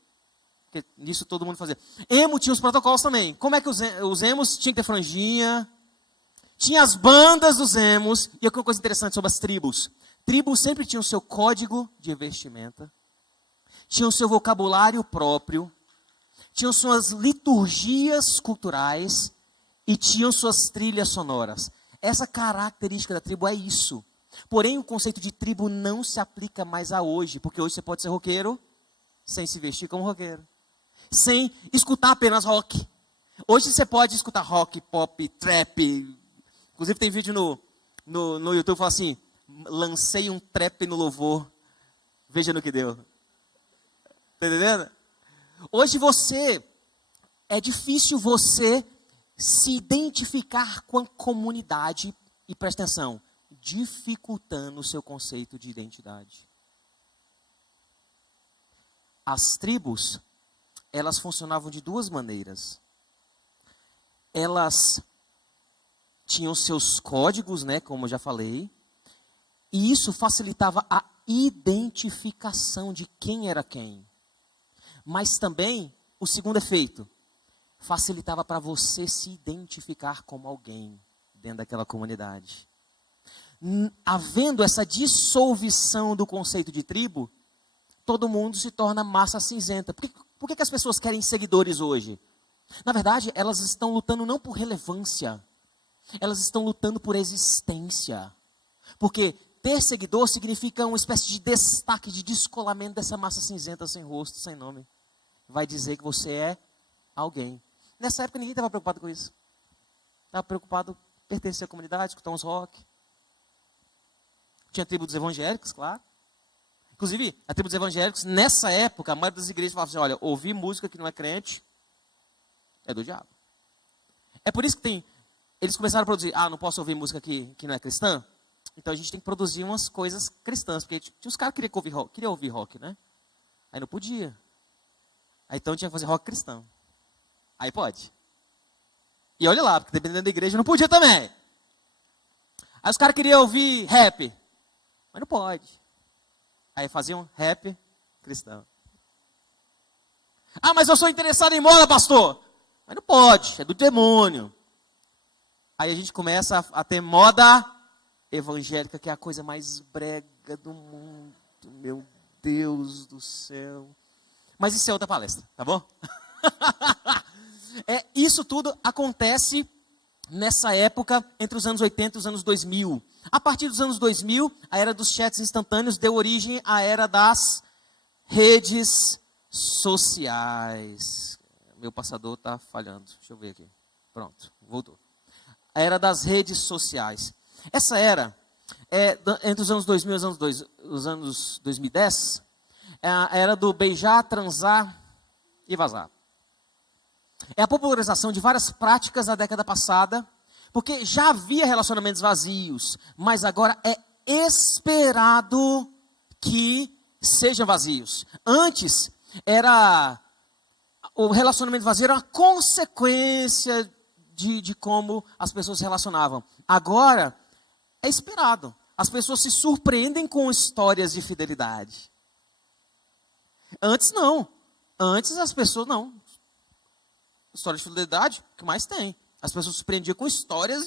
Porque isso todo mundo fazia. Emo tinha os protocolos também. Como é que os emos tinham que ter franjinha? Tinha as bandas dos emos. E aqui uma coisa interessante sobre as tribos. Tribos sempre tinham o seu código de vestimenta, tinham o seu vocabulário próprio, tinham suas liturgias culturais e tinham suas trilhas sonoras. Essa característica da tribo é isso. Porém, o conceito de tribo não se aplica mais a hoje, porque hoje você pode ser roqueiro sem se vestir como roqueiro, sem escutar apenas rock. Hoje você pode escutar rock, pop, trap. Inclusive tem vídeo no YouTube que fala assim: lancei um trap no louvor, veja no que deu. Está entendendo? Hoje é difícil você se identificar com a comunidade, e presta atenção, dificultando o seu conceito de identidade. As tribos, elas funcionavam de duas maneiras. Elas tinham seus códigos, né, como eu já falei, e isso facilitava a identificação de quem era quem. Mas também, o segundo efeito, facilitava para você se identificar como alguém dentro daquela comunidade. Havendo essa dissolução do conceito de tribo, todo mundo se torna massa cinzenta. Por que as pessoas querem seguidores hoje? Na verdade, elas estão lutando não por relevância, elas estão lutando por existência. Porque ter seguidor significa uma espécie de destaque, de descolamento dessa massa cinzenta, sem rosto, sem nome. Vai dizer que você é alguém. Nessa época ninguém estava preocupado com isso. Estava preocupado em pertencer à comunidade, escutar uns rock. Tinha a tribo dos evangélicos, claro. Inclusive, a tribo dos evangélicos, nessa época, a maioria das igrejas falava assim, olha, ouvir música que não é crente é do diabo. É por isso que eles começaram a produzir, não posso ouvir música que não é cristã? Então a gente tem que produzir umas coisas cristãs, porque tinha uns caras que queriam ouvir rock, né? Aí não podia. Aí então tinha que fazer rock cristão. Aí pode. E olha lá, porque dependendo da igreja não podia também. Aí os caras queriam ouvir rap, mas não pode. Aí faziam rap cristão. Mas eu sou interessado em moda, pastor. Mas não pode, é do demônio. Aí a gente começa a ter moda evangélica, que é a coisa mais brega do mundo. Meu Deus do céu. Mas isso é outra palestra, tá bom? Isso tudo acontece nessa época, entre os anos 80 e os anos 2000. A partir dos anos 2000, a era dos chats instantâneos deu origem à era das redes sociais. Meu passador está falhando. Deixa eu ver aqui. Pronto, voltou. A era das redes sociais. Essa era, entre os anos 2000 e os anos 2010, é a era do beijar, transar e vazar. É a popularização de várias práticas da década passada, porque já havia relacionamentos vazios, mas agora é esperado que sejam vazios. Antes, o relacionamento vazio era uma consequência de como as pessoas se relacionavam. Agora, é esperado. As pessoas se surpreendem com histórias de fidelidade. Antes, não. Antes, as pessoas, não. História de fidelidade, o que mais tem? As pessoas se surpreendiam com histórias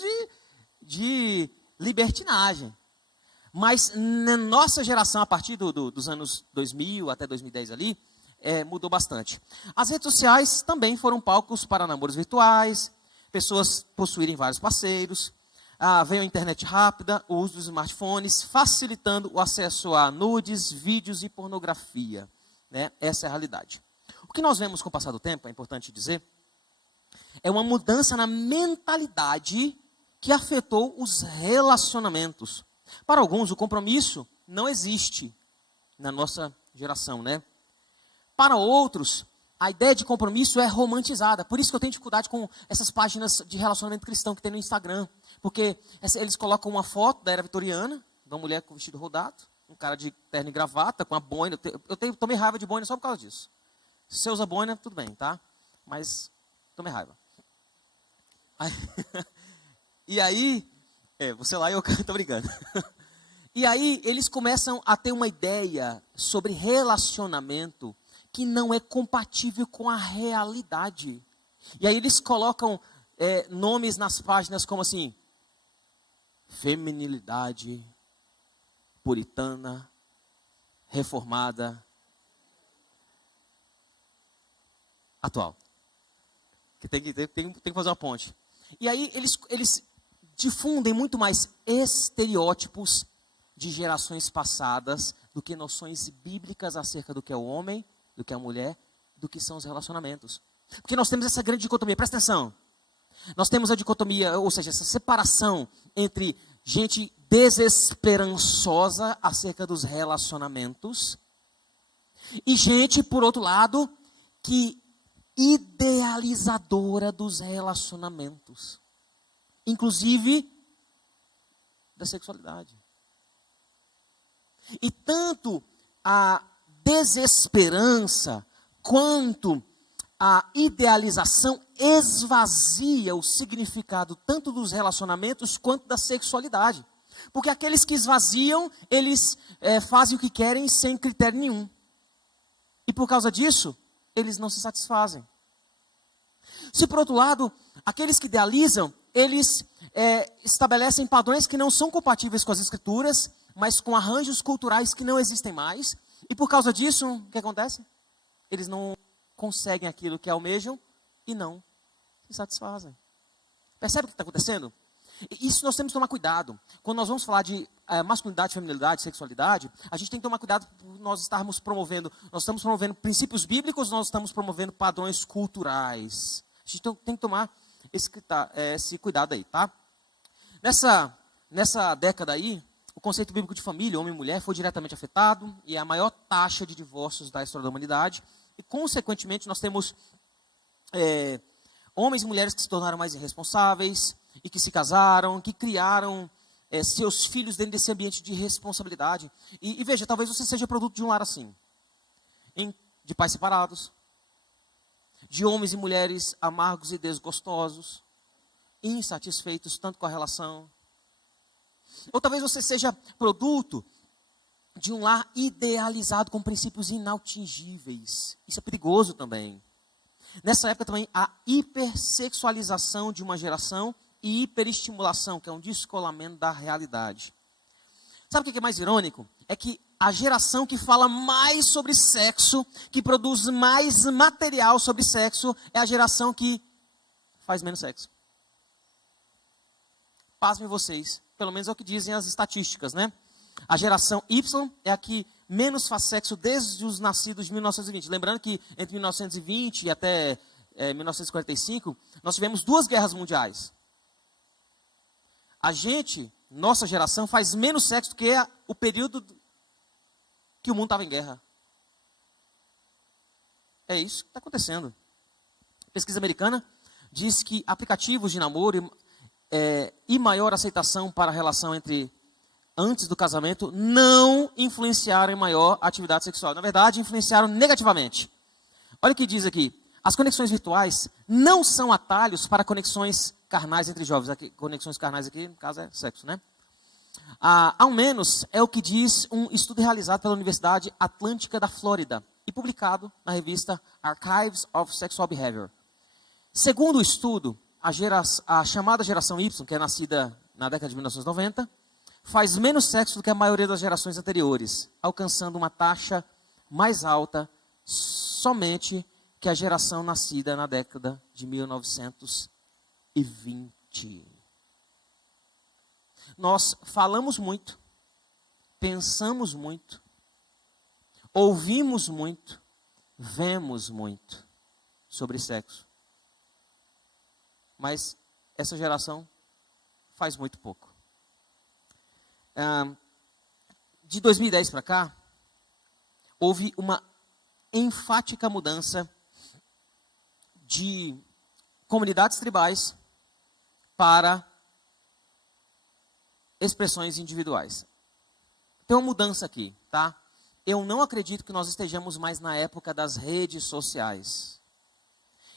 de libertinagem. Mas na nossa geração, a partir dos anos 2000 até 2010 ali, mudou bastante. As redes sociais também foram palcos para namoros virtuais, pessoas possuírem vários parceiros, veio a internet rápida, o uso dos smartphones, facilitando o acesso a nudes, vídeos e pornografia. Né? Essa é a realidade. O que nós vemos com o passar do tempo, é importante dizer, é uma mudança na mentalidade que afetou os relacionamentos. Para alguns, o compromisso não existe na nossa geração, né? Para outros, a ideia de compromisso é romantizada. Por isso que eu tenho dificuldade com essas páginas de relacionamento cristão que tem no Instagram. Porque eles colocam uma foto da era vitoriana, de uma mulher com vestido rodado, um cara de terno e gravata, com a boina. Eu tomei raiva de boina só por causa disso. Se você usa boina, tudo bem, tá? Mas tomei raiva. E aí, você lá e eu tô brincando. E aí, eles começam a ter uma ideia sobre relacionamento que não é compatível com a realidade. E aí eles colocam nomes nas páginas como assim, feminilidade, puritana, reformada, atual. Que tem que fazer uma ponte. E aí eles difundem muito mais estereótipos de gerações passadas do que noções bíblicas acerca do que é o homem, do que é a mulher, do que são os relacionamentos. Porque nós temos essa grande dicotomia, presta atenção. Nós temos a dicotomia, ou seja, essa separação entre gente desesperançosa acerca dos relacionamentos e gente, por outro lado, que idealizadora dos relacionamentos, inclusive da sexualidade. E tanto a desesperança quanto a idealização esvazia o significado tanto dos relacionamentos quanto da sexualidade. Porque aqueles que esvaziam, eles fazem o que querem sem critério nenhum. E por causa disso, eles não se satisfazem. Se por outro lado, aqueles que idealizam, eles estabelecem padrões que não são compatíveis com as escrituras, mas com arranjos culturais que não existem mais. E por causa disso, o que acontece? Eles não conseguem aquilo que almejam e não se satisfazem. Percebe o que está acontecendo? Isso nós temos que tomar cuidado. Quando nós vamos falar de masculinidade, feminilidade, sexualidade, a gente tem que tomar cuidado por nós estamos promovendo princípios bíblicos, nós estamos promovendo padrões culturais. A gente tem que tomar esse cuidado aí, tá? Nessa década aí, o conceito bíblico de família, homem e mulher, foi diretamente afetado e é a maior taxa de divórcios da história da humanidade. E, consequentemente, nós temos homens e mulheres que se tornaram mais irresponsáveis e que se casaram, que criaram seus filhos dentro desse ambiente de responsabilidade. E veja, talvez você seja produto de um lar assim, de pais separados, de homens e mulheres amargos e desgostosos, insatisfeitos tanto com a relação. Ou talvez você seja produto de um lar idealizado com princípios inatingíveis. Isso é perigoso também. Nessa época também a hipersexualização de uma geração e hiperestimulação, que é um descolamento da realidade. Sabe o que é mais irônico? É que a geração que fala mais sobre sexo, que produz mais material sobre sexo, é a geração que faz menos sexo. Pasmem vocês, pelo menos é o que dizem as estatísticas, né? A geração Y é a que menos faz sexo desde os nascidos de 1920. Lembrando que entre 1920 e até 1945, nós tivemos 2 guerras mundiais. A gente, nossa geração, faz menos sexo do que o período que o mundo estava em guerra. É isso que está acontecendo. Pesquisa americana diz que aplicativos de namoro e maior aceitação para a relação antes do casamento não influenciaram em maior atividade sexual. Na verdade, influenciaram negativamente. Olha o que diz aqui. As conexões virtuais não são atalhos para conexões carnais entre jovens. Aqui, conexões carnais aqui, no caso, é sexo, né? Ao menos é o que diz um estudo realizado pela Universidade Atlântica da Flórida e publicado na revista Archives of Sexual Behavior. Segundo o estudo, a chamada geração Y, que é nascida na década de 1990, faz menos sexo do que a maioria das gerações anteriores, alcançando uma taxa mais alta somente que a geração nascida na década de 1920. Nós falamos muito, pensamos muito, ouvimos muito, vemos muito sobre sexo. Mas essa geração faz muito pouco. De 2010 para cá, houve uma enfática mudança de comunidades tribais para expressões individuais. Tem uma mudança aqui, tá? Eu não acredito que nós estejamos mais na época das redes sociais.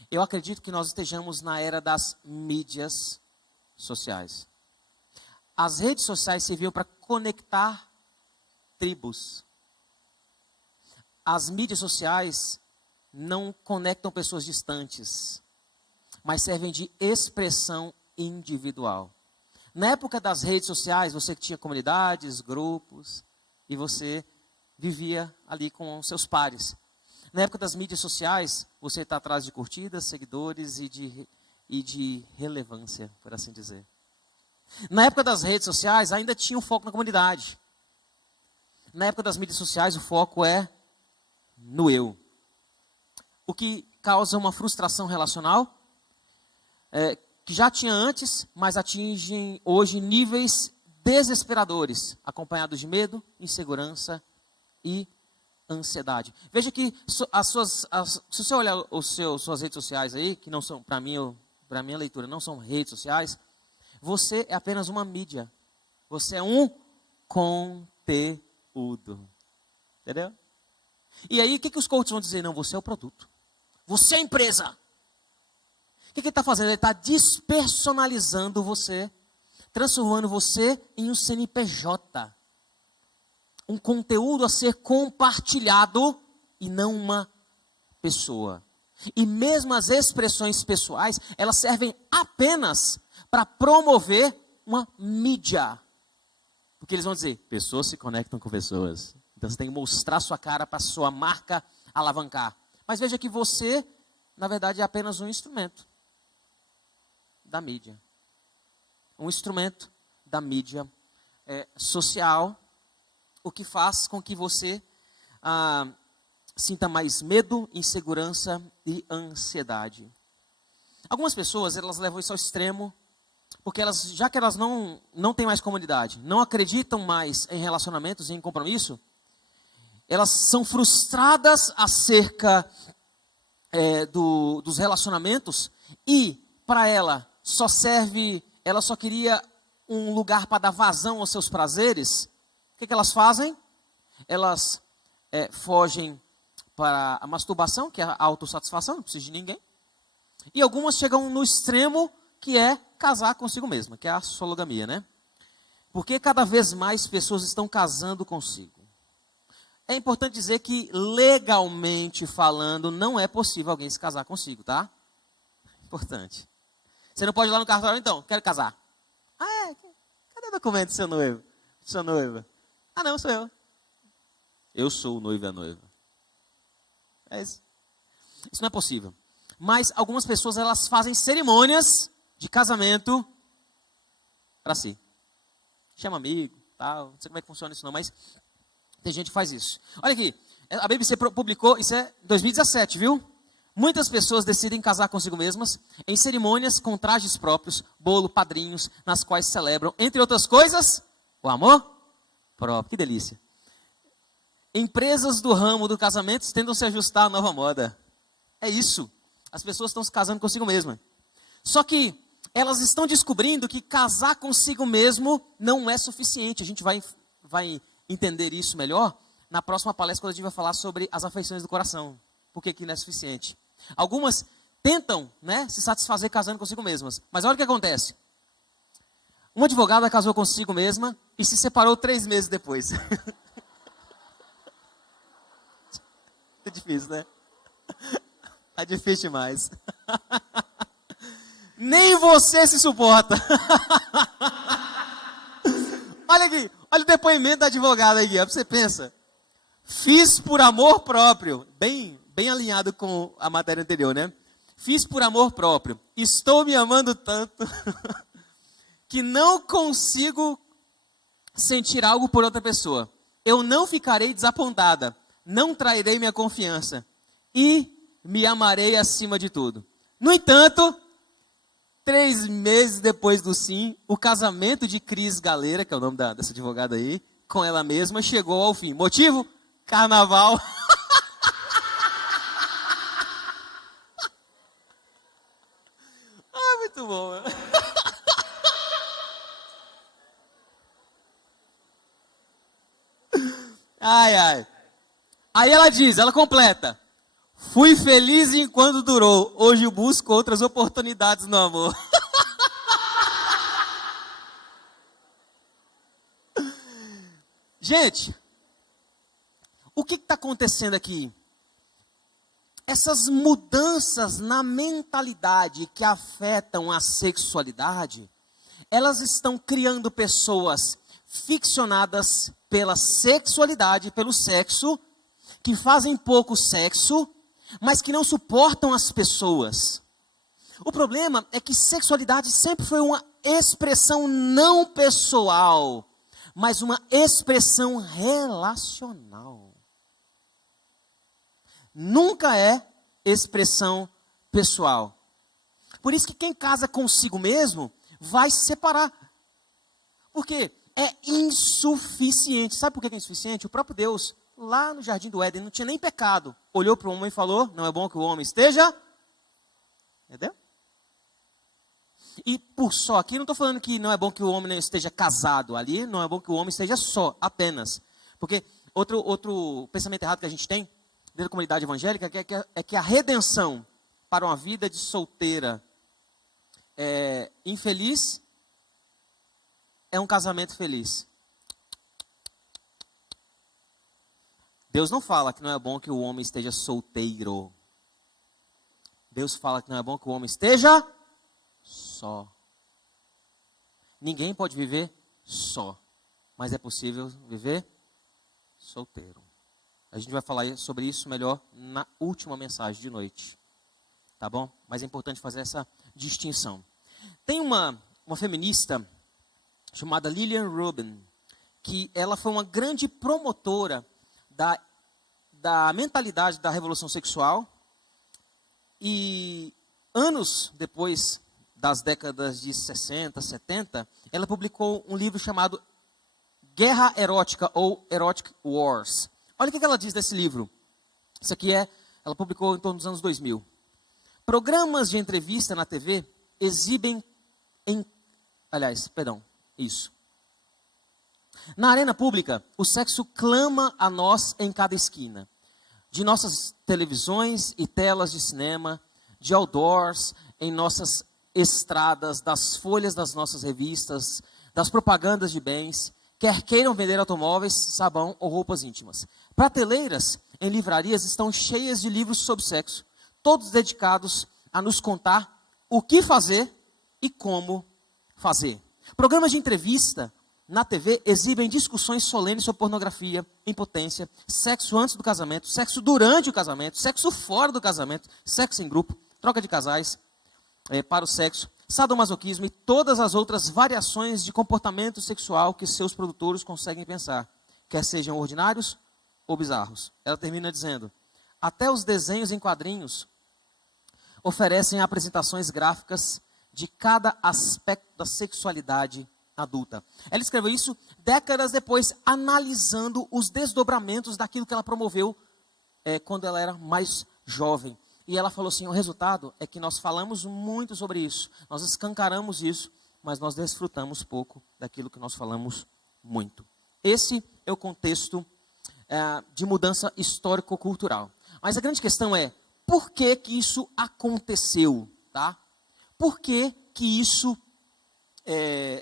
Eu acredito que nós estejamos na era das mídias sociais. As redes sociais serviam para conectar tribos. As mídias sociais não conectam pessoas distantes, mas servem de expressão individual. Na época das redes sociais, você tinha comunidades, grupos, e você vivia ali com seus pares. Na época das mídias sociais, você está atrás de curtidas, seguidores e de relevância, por assim dizer. Na época das redes sociais, ainda tinha um foco na comunidade. Na época das mídias sociais, o foco é no eu. O que causa uma frustração relacional, que já tinha antes, mas atingem hoje níveis desesperadores, acompanhados de medo, insegurança e ansiedade. Veja que se você olhar suas redes sociais aí, que não são, para minha leitura, não são redes sociais, você é apenas uma mídia. Você é um conteúdo. Entendeu? E aí, o que os coaches vão dizer? Não, você é o produto. Você é a empresa. O que ele está fazendo? Ele está despersonalizando você, transformando você em um CNPJ. Um conteúdo a ser compartilhado e não uma pessoa. E mesmo as expressões pessoais, elas servem apenas para promover uma mídia. Porque eles vão dizer, pessoas se conectam com pessoas. Então você tem que mostrar sua cara para sua marca alavancar. Mas veja que você, na verdade, é apenas um instrumento da mídia. Um instrumento da mídia social, o que faz com que você sinta mais medo, insegurança e ansiedade. Algumas pessoas, elas levam isso ao extremo porque já que elas não têm mais comunidade, não acreditam mais em relacionamentos e em compromisso, elas são frustradas acerca dos relacionamentos e, para ela só queria um lugar para dar vazão aos seus prazeres. O que elas fazem? Elas fogem para a masturbação, que é a autossatisfação, não precisa de ninguém. E algumas chegam no extremo, que é casar consigo mesma, que é a sologamia, né? Porque cada vez mais pessoas estão casando consigo. É importante dizer que, legalmente falando, não é possível alguém se casar consigo, tá? Importante. Você não pode ir lá no cartório, então, quero casar. Ah, é? Cadê o documento do seu noivo? Sua noiva? Ah, não, sou eu. Eu sou o noivo e a noiva. É isso. Isso não é possível. Mas algumas pessoas, elas fazem cerimônias de casamento para si. Chama amigo, tal. Não sei como é que funciona isso não, mas tem gente que faz isso. Olha aqui, a BBC publicou, isso é 2017, viu? Muitas pessoas decidem casar consigo mesmas em cerimônias com trajes próprios, bolo, padrinhos, nas quais celebram, entre outras coisas, o amor próprio. Que delícia. Empresas do ramo do casamento tentam se ajustar à nova moda. É isso. As pessoas estão se casando consigo mesmas. Só que elas estão descobrindo que casar consigo mesmo não é suficiente. A gente vai entender isso melhor na próxima palestra, quando a gente vai falar sobre as afeições do coração. Por que não é suficiente? Algumas tentam, né, se satisfazer casando consigo mesmas. Mas olha o que acontece. Uma advogada casou consigo mesma e se separou 3 meses depois. É difícil, né? É difícil demais. Nem você se suporta. Olha aqui, olha o depoimento da advogada aqui, ó, você pensa. Fiz por amor próprio, bem alinhado com a matéria anterior, né? Fiz por amor próprio. Estou me amando tanto que não consigo sentir algo por outra pessoa. Eu não ficarei desapontada, não trairei minha confiança e me amarei acima de tudo. No entanto, 3 meses depois do sim, o casamento de Cris Galera, que é o nome dessa advogada aí, com ela mesma, chegou ao fim. Motivo? Carnaval. Ah, muito bom. Ai, ai. Aí ela completa. Fui feliz enquanto durou. Hoje busco outras oportunidades no amor. Gente, o que está acontecendo aqui? Essas mudanças na mentalidade que afetam a sexualidade, elas estão criando pessoas ficcionadas pela sexualidade, pelo sexo, que fazem pouco sexo, mas que não suportam as pessoas. O problema é que sexualidade sempre foi uma expressão não pessoal, mas uma expressão relacional. Nunca é expressão pessoal. Por isso que quem casa consigo mesmo vai se separar. Porque é insuficiente. Sabe por que é insuficiente? O próprio Deus, lá no Jardim do Éden, não tinha nem pecado. Olhou para o homem e falou, não é bom que o homem esteja... Entendeu? E por só, aqui não estou falando que não é bom que o homem não esteja casado. Ali não é bom que o homem esteja só, apenas. Porque outro pensamento errado que a gente tem, dentro da comunidade evangélica, é que a redenção para uma vida de solteira infeliz é um casamento feliz. Deus não fala que não é bom que o homem esteja solteiro. Deus fala que não é bom que o homem esteja só. Ninguém pode viver só, mas é possível viver solteiro. A gente vai falar sobre isso melhor na última mensagem de noite. Tá bom? Mas é importante fazer essa distinção. Tem uma feminista chamada Lillian Rubin, que ela foi uma grande promotora da mentalidade da revolução sexual. E anos depois das décadas de 60, 70, ela publicou um livro chamado Guerra Erótica, ou Erotic Wars. Olha o que ela diz desse livro. Isso aqui ela publicou em torno dos anos 2000. Programas de entrevista na TV exibem isso. Na arena pública, o sexo clama a nós em cada esquina. De nossas televisões e telas de cinema, de outdoors, em nossas estradas, das folhas das nossas revistas, das propagandas de bens, quer queiram vender automóveis, sabão ou roupas íntimas. Prateleiras em livrarias estão cheias de livros sobre sexo, todos dedicados a nos contar o que fazer e como fazer. Programas de entrevista na TV exibem discussões solenes sobre pornografia, impotência, sexo antes do casamento, sexo durante o casamento, sexo fora do casamento, sexo em grupo, troca de casais para o sexo, sadomasoquismo e todas as outras variações de comportamento sexual que seus produtores conseguem pensar, quer sejam ordinários ou bizarros. Ela termina dizendo: até os desenhos em quadrinhos oferecem apresentações gráficas de cada aspecto da sexualidade adulta. Ela escreveu isso décadas depois, analisando os desdobramentos daquilo que ela promoveu quando ela era mais jovem. E ela falou assim: o resultado é que nós falamos muito sobre isso, nós escancaramos isso, mas nós desfrutamos pouco daquilo que nós falamos muito. Esse é o contexto de mudança histórico-cultural. Mas a grande questão é, por que que isso aconteceu? Tá? Por que que isso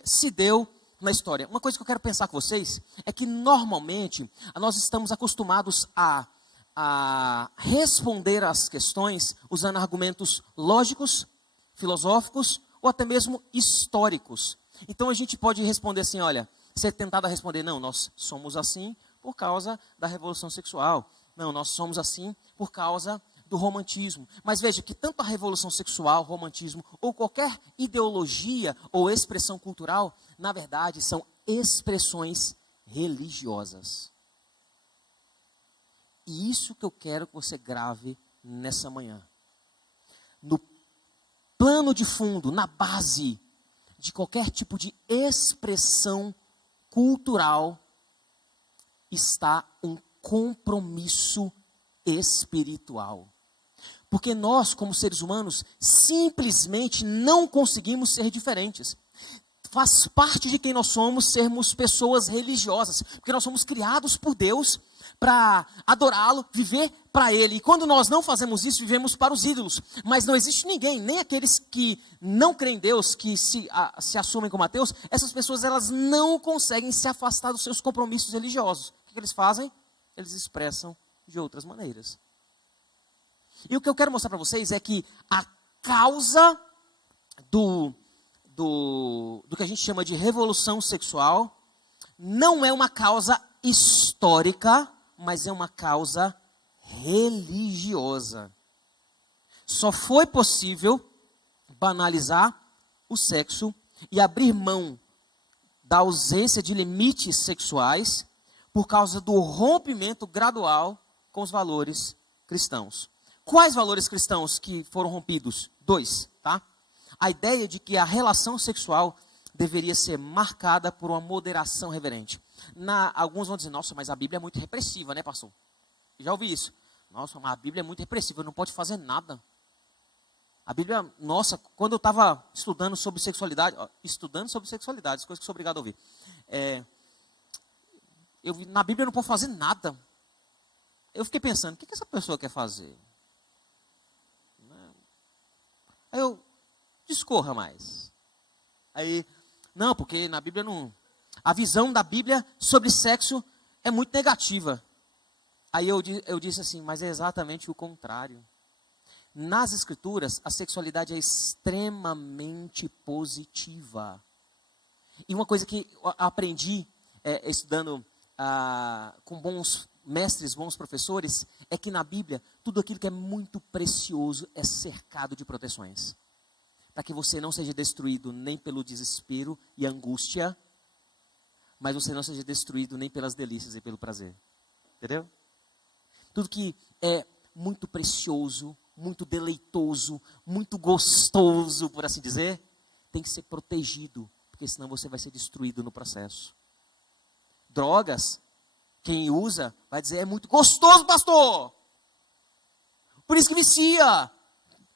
se deu na história? Uma coisa que eu quero pensar com vocês é que normalmente nós estamos acostumados a responder às questões usando argumentos lógicos, filosóficos ou até mesmo históricos. Então a gente pode responder assim, olha, ser tentado a responder, não, nós somos assim por causa da revolução sexual. Não, nós somos assim por causa do romantismo. Mas veja que tanto a revolução sexual, romantismo, ou qualquer ideologia ou expressão cultural, na verdade, são expressões religiosas. E isso que eu quero que você grave nessa manhã. No plano de fundo, na base de qualquer tipo de expressão cultural, está um compromisso espiritual. Porque nós, como seres humanos, simplesmente não conseguimos ser diferentes. Faz parte de quem nós somos sermos pessoas religiosas, porque nós somos criados por Deus para adorá-lo, viver para Ele. E quando nós não fazemos isso, vivemos para os ídolos. Mas não existe ninguém, nem aqueles que não creem em Deus, que se assumem como ateus, essas pessoas elas não conseguem se afastar dos seus compromissos religiosos. O que eles fazem? Eles expressam de outras maneiras. E o que eu quero mostrar para vocês é que a causa do que a gente chama de revolução sexual não é uma causa histórica, mas é uma causa religiosa. Só foi possível banalizar o sexo e abrir mão da ausência de limites sexuais por causa do rompimento gradual com os valores cristãos. Quais valores cristãos que foram rompidos? 2, tá? A ideia de que a relação sexual deveria ser marcada por uma moderação reverente. Alguns vão dizer, nossa, mas a Bíblia é muito repressiva, né, pastor? Já ouvi isso. Nossa, mas a Bíblia é muito repressiva, não pode fazer nada. A Bíblia, nossa, quando eu estava estudando sobre sexualidade, coisa que eu sou obrigado a ouvir. Na Bíblia eu não posso fazer nada. Eu fiquei pensando, o que essa pessoa quer fazer? Aí eu, discorra mais. Aí, não, porque na Bíblia não... A visão da Bíblia sobre sexo é muito negativa. Aí eu disse assim, mas é exatamente o contrário. Nas Escrituras, a sexualidade é extremamente positiva. E uma coisa que eu aprendi estudando com bons mestres, bons professores, é que na Bíblia, tudo aquilo que é muito precioso é cercado de proteções. Para que você não seja destruído nem pelo desespero e angústia, mas você não seja destruído nem pelas delícias e pelo prazer. Entendeu? Tudo que é muito precioso, muito deleitoso, muito gostoso, por assim dizer, tem que ser protegido, porque senão você vai ser destruído no processo. Drogas, quem usa vai dizer, é muito gostoso, pastor. Por isso que vicia.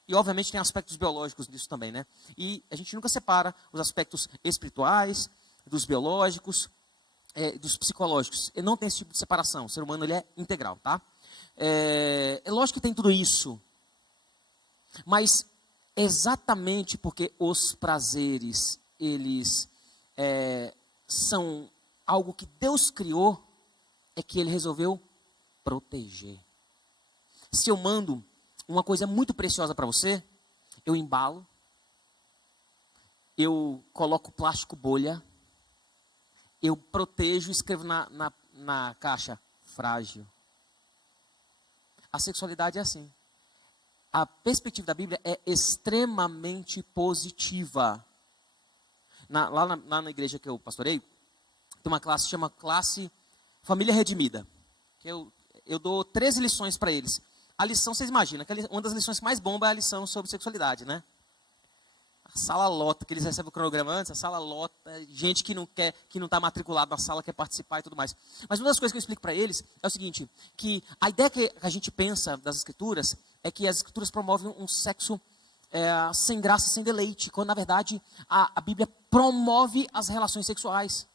E obviamente tem aspectos biológicos nisso também, né? E a gente nunca separa os aspectos espirituais, dos biológicos, dos psicológicos. Ele não tem esse tipo de separação. O ser humano ele é integral, tá? É lógico que tem tudo isso. Mas exatamente porque os prazeres, eles são algo que Deus criou, é que ele resolveu proteger. Se eu mando uma coisa muito preciosa para você, eu embalo, eu coloco plástico bolha, eu protejo e escrevo na caixa, frágil. A sexualidade é assim. A perspectiva da Bíblia é extremamente positiva. Lá na igreja que eu pastorei, tem uma classe que chama Classe Família Redimida. Que eu dou 13 lições para eles. A lição, vocês imaginam, uma das lições que mais bomba é a lição sobre sexualidade, né? A sala lota, que eles recebem o cronograma antes, a sala lota, gente que não está matriculado na sala, quer participar e tudo mais. Mas uma das coisas que eu explico para eles é o seguinte, que a ideia que a gente pensa das escrituras é que as escrituras promovem um sexo sem graça e sem deleite, quando na verdade a Bíblia promove as relações sexuais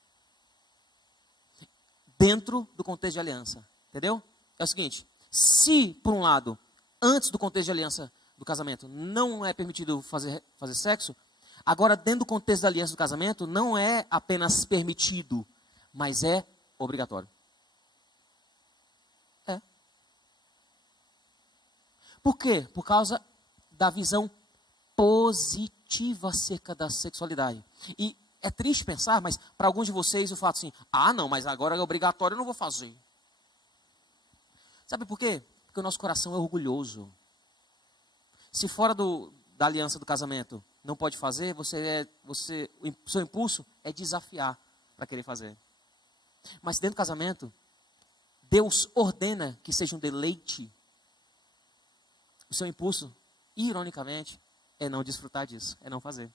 dentro do contexto de aliança, entendeu? É o seguinte, se por um lado, antes do contexto de aliança do casamento, não é permitido fazer sexo, agora dentro do contexto da aliança do casamento, não é apenas permitido, mas é obrigatório. É. Por quê? Por causa da visão positiva acerca da sexualidade. E é triste pensar, mas para alguns de vocês eu falo assim, não, mas agora é obrigatório, eu não vou fazer. Sabe por quê? Porque o nosso coração é orgulhoso. Se fora da aliança do casamento não pode fazer, o seu impulso é desafiar para querer fazer. Mas dentro do casamento, Deus ordena que seja um deleite. O seu impulso, ironicamente, é não desfrutar disso, é não fazer.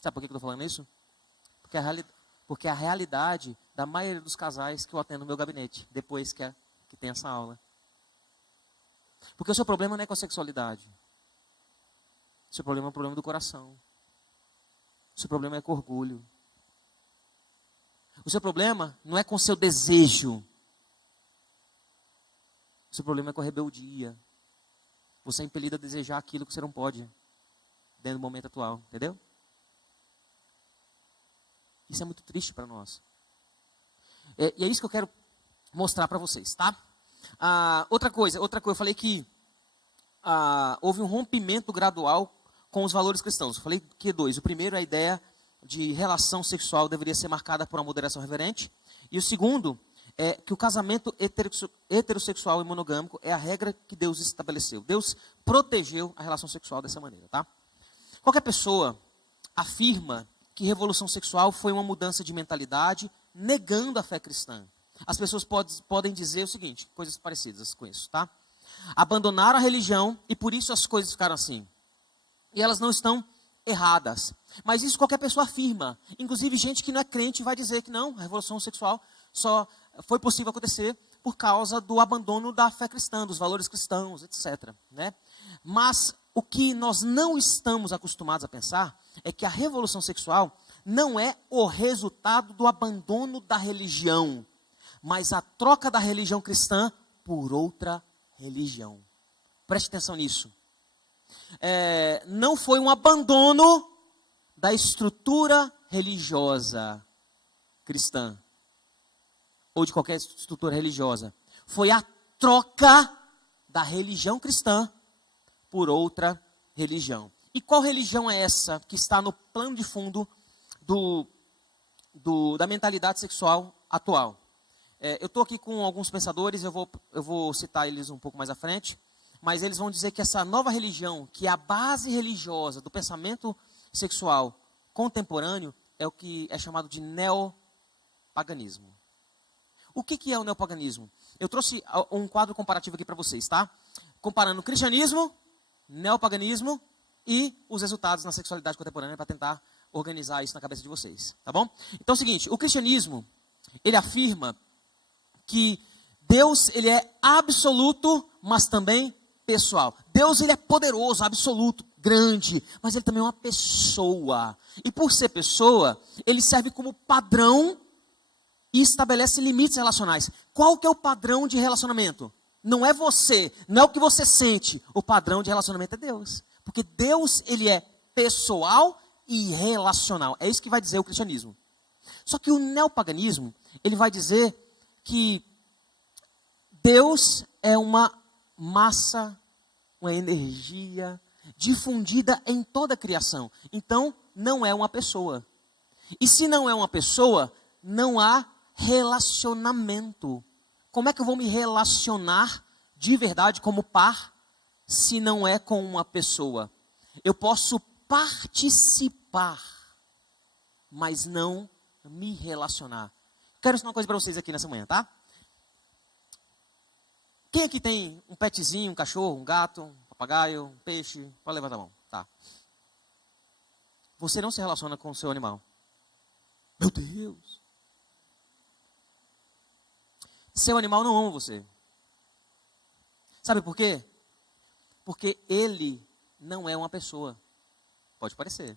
Sabe por que eu estou falando isso? Porque a realidade da maioria dos casais que eu atendo no meu gabinete, depois que tem essa aula. Porque o seu problema não é com a sexualidade. O seu problema é um problema do coração. O seu problema é com orgulho. O seu problema não é com o seu desejo. O seu problema é com a rebeldia. Você é impelido a desejar aquilo que você não pode, dentro do momento atual, entendeu? Isso é muito triste para nós. E é isso que eu quero mostrar para vocês, tá? Outra coisa, eu falei que houve um rompimento gradual com os valores cristãos. Eu falei que dois. O primeiro é a ideia de relação sexual deveria ser marcada por uma moderação reverente. E o segundo é que o casamento heterossexual e monogâmico é a regra que Deus estabeleceu. Deus protegeu a relação sexual dessa maneira, tá? Qualquer pessoa afirma que revolução sexual foi uma mudança de mentalidade, negando a fé cristã. As pessoas podem dizer o seguinte, coisas parecidas com isso, tá? Abandonaram a religião e por isso as coisas ficaram assim. E elas não estão erradas. Mas isso qualquer pessoa afirma. Inclusive gente que não é crente vai dizer que não, a revolução sexual só foi possível acontecer por causa do abandono da fé cristã, dos valores cristãos, etc. Né? Mas o que nós não estamos acostumados a pensar é que a revolução sexual não é o resultado do abandono da religião, mas a troca da religião cristã por outra religião. Preste atenção nisso. Não foi um abandono da estrutura religiosa cristã, ou de qualquer estrutura religiosa. Foi a troca da religião cristã por outra religião. E qual religião é essa que está no plano de fundo da mentalidade sexual atual? Eu estou aqui com alguns pensadores, eu vou citar eles um pouco mais à frente, mas eles vão dizer que essa nova religião, que é a base religiosa do pensamento sexual contemporâneo, é o que é chamado de neopaganismo. O que é o neopaganismo? Eu trouxe um quadro comparativo aqui para vocês, tá? Comparando cristianismo, neopaganismo e os resultados na sexualidade contemporânea para tentar organizar isso na cabeça de vocês, tá bom? Então é o seguinte, o cristianismo, ele afirma que Deus, ele é absoluto, mas também pessoal. Deus, ele é poderoso, absoluto, grande, mas ele também é uma pessoa. E por ser pessoa, ele serve como padrão e estabelece limites relacionais. Qual que é o padrão de relacionamento? Não é você, não é o que você sente. O padrão de relacionamento é Deus. Porque Deus, ele é pessoal e relacional. É isso que vai dizer o cristianismo. Só que o neopaganismo, ele vai dizer que Deus é uma massa, uma energia difundida em toda a criação. Então, não é uma pessoa. E se não é uma pessoa, não há relacionamento. Como é que eu vou me relacionar de verdade como par, se não é com uma pessoa? Eu posso participar, mas não me relacionar. Quero ensinar uma coisa para vocês aqui nessa manhã, tá? Quem aqui tem um petzinho, um cachorro, um gato, um papagaio, um peixe? Pode levantar a mão. Tá. Você não se relaciona com o seu animal. Meu Deus. Seu animal não ama você. Sabe por quê? Porque ele não é uma pessoa. Pode parecer.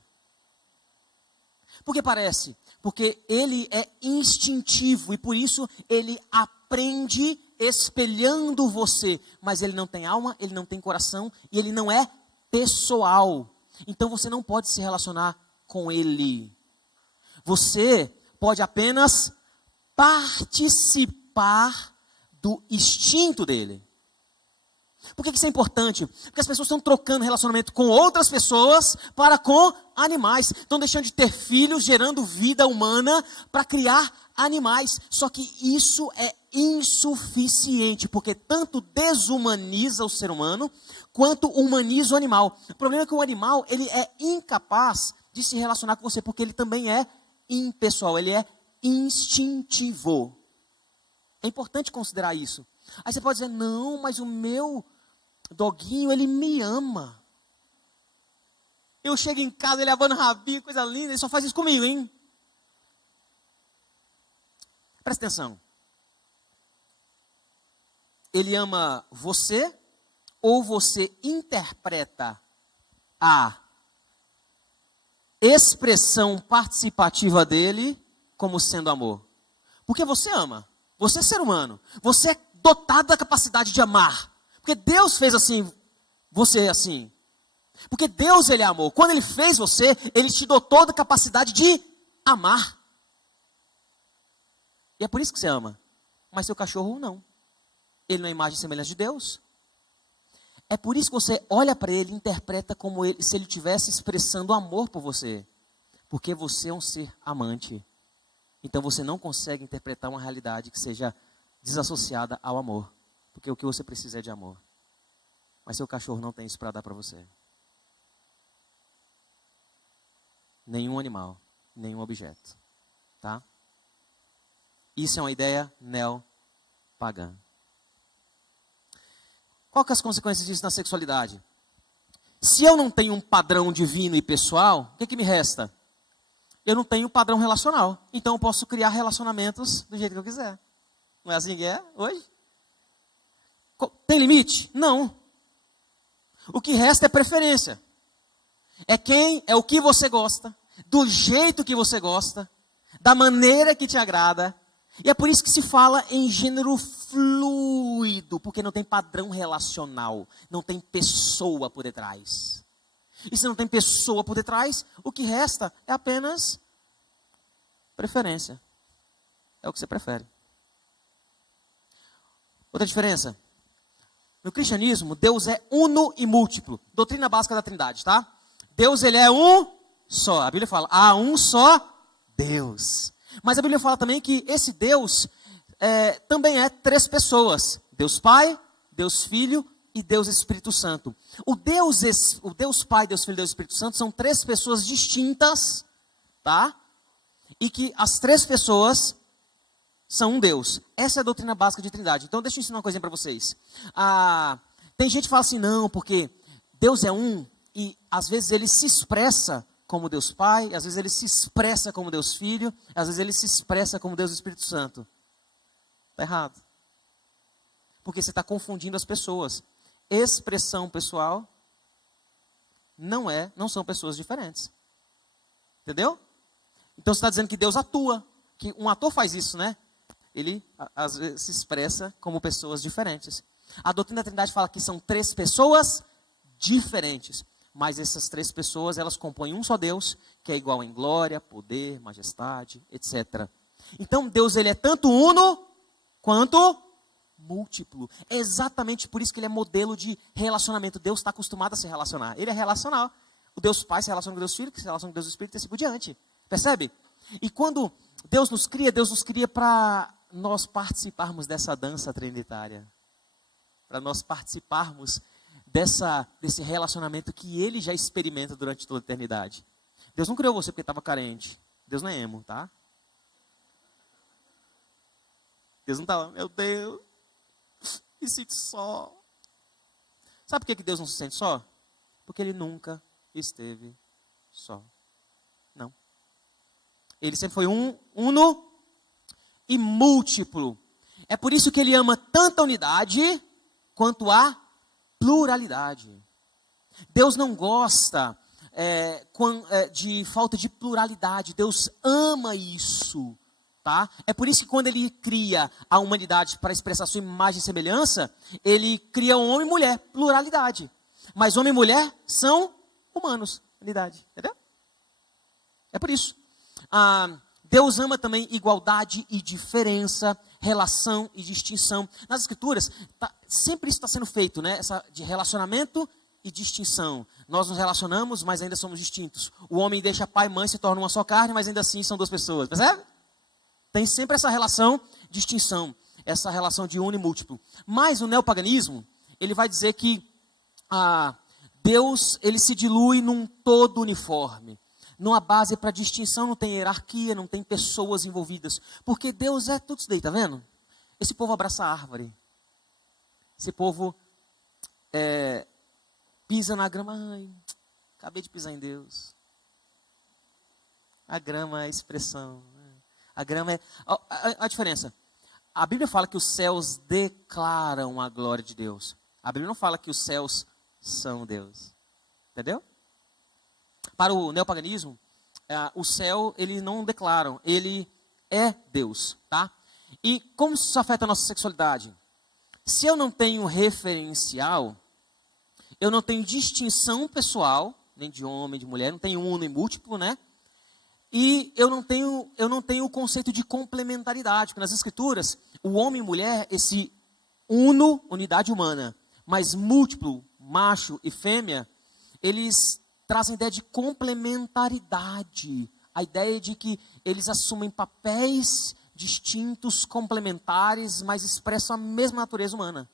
Por que parece? Porque ele é instintivo e por isso ele aprende espelhando você. Mas ele não tem alma, ele não tem coração e ele não é pessoal. Então você não pode se relacionar com ele. Você pode apenas participar do instinto dele. Por que isso é importante? Porque as pessoas estão trocando relacionamento com outras pessoas para com animais. Estão deixando de ter filhos, gerando vida humana para criar animais. Só que isso é insuficiente, porque tanto desumaniza o ser humano, quanto humaniza o animal. O problema é que o animal, ele é incapaz de se relacionar com você, porque ele também é impessoal, ele é instintivo. É importante considerar isso. Aí você pode dizer, não, mas o meu doguinho, ele me ama. Eu chego em casa, ele abana o rabinho, coisa linda, ele só faz isso comigo, hein? Presta atenção. Ele ama você ou você interpreta a expressão participativa dele como sendo amor? Porque você ama. Você é ser humano. Você é dotado da capacidade de amar. Porque Deus fez assim, você assim. Porque Deus, ele é amor. Quando ele fez você, ele te dotou da capacidade de amar. E é por isso que você ama. Mas seu cachorro não. Ele não é imagem e semelhança de Deus. É por isso que você olha para ele e interpreta como ele, se ele estivesse expressando amor por você. Porque você é um ser amante. Então você não consegue interpretar uma realidade que seja desassociada ao amor. Porque o que você precisa é de amor. Mas seu cachorro não tem isso para dar para você. Nenhum animal, nenhum objeto. Tá? Isso é uma ideia neopagã. Qual que é as consequências disso na sexualidade? Se eu não tenho um padrão divino e pessoal, o que me resta? Eu não tenho padrão relacional. Então eu posso criar relacionamentos do jeito que eu quiser. Não é assim que é hoje? Tem limite? Não. O que resta é preferência. É o que você gosta, do jeito que você gosta, da maneira que te agrada. E é por isso que se fala em gênero fluido, porque não tem padrão relacional, não tem pessoa por detrás. E se não tem pessoa por detrás, o que resta é apenas preferência. É o que você prefere. Outra diferença. No cristianismo, Deus é uno e múltiplo. Doutrina básica da Trindade, tá? Deus, ele é um só. A Bíblia fala, há um só Deus. Mas a Bíblia fala também que esse Deus também é três pessoas. Deus Pai, Deus Filho e Deus Espírito Santo. O Deus Pai, Deus Filho e Deus Espírito Santo são três pessoas distintas, tá? E que as três pessoas são um Deus. Essa é a doutrina básica de Trindade. Então deixa eu ensinar uma coisinha para vocês. Tem gente que fala assim, não, porque Deus é um, e às vezes ele se expressa como Deus Pai, às vezes ele se expressa como Deus Filho, às vezes ele se expressa como Deus Espírito Santo. Está errado. Porque você está confundindo as pessoas. Expressão pessoal não são pessoas diferentes. Entendeu? Então você está dizendo que Deus atua, que um ator faz isso, né? Ele às vezes se expressa como pessoas diferentes. A doutrina da Trindade fala que são 3 pessoas diferentes, mas essas 3 pessoas, elas compõem um só Deus, que é igual em glória, poder, majestade, etc. Então Deus, ele é tanto uno quanto múltiplo. É exatamente por isso que ele é modelo de relacionamento. Deus está acostumado a se relacionar. Ele é relacional. O Deus Pai se relaciona com Deus Filho, que se relaciona com Deus Espírito e assim por diante. Percebe? E quando Deus nos cria para nós participarmos dessa dança trinitária. Para nós participarmos desse relacionamento que ele já experimenta durante toda a eternidade. Deus não criou você porque estava carente. Deus não é emo, tá? Deus não está, meu Deus, me sinto só. Sabe por que Deus não se sente só? Porque ele nunca esteve só. Não. Ele sempre foi uno e múltiplo. É por isso que ele ama tanto a unidade quanto a pluralidade. Deus não gosta de falta de pluralidade. Deus ama isso. Tá? É por isso que quando ele cria a humanidade para expressar sua imagem e semelhança, ele cria um homem e mulher, pluralidade. Mas homem e mulher são humanos, unidade. Entendeu? É por isso. Deus ama também igualdade e diferença, relação e distinção. Nas Escrituras, sempre isso está sendo feito, né? Essa de relacionamento e distinção. Nós nos relacionamos, mas ainda somos distintos. O homem deixa pai e mãe, se torna uma só carne, mas ainda assim são 2 pessoas. Percebe? Tem sempre essa relação de distinção, essa relação de uno e múltiplo. Mas o neopaganismo, ele vai dizer que Deus, ele se dilui num todo uniforme. Numa base para distinção, não tem hierarquia, não tem pessoas envolvidas. Porque Deus é tudo isso daí, tá vendo? Esse povo abraça a árvore. Esse povo pisa na grama. Ai, acabei de pisar em Deus. A grama é a expressão. A grama é... A diferença. A Bíblia fala que os céus declaram a glória de Deus. A Bíblia não fala que os céus são Deus. Entendeu? Para o neopaganismo, o céu, eles não declaram, ele é Deus, tá? E como isso afeta a nossa sexualidade? Se eu não tenho referencial, eu não tenho distinção pessoal, nem de homem, de mulher, não tenho uno e múltiplo, né? E eu não tenho o conceito de complementaridade, porque nas Escrituras, o homem e mulher, esse uno, unidade humana, mas múltiplo, macho e fêmea, eles trazem a ideia de complementaridade. A ideia de que eles assumem papéis distintos, complementares, mas expressam a mesma natureza humana.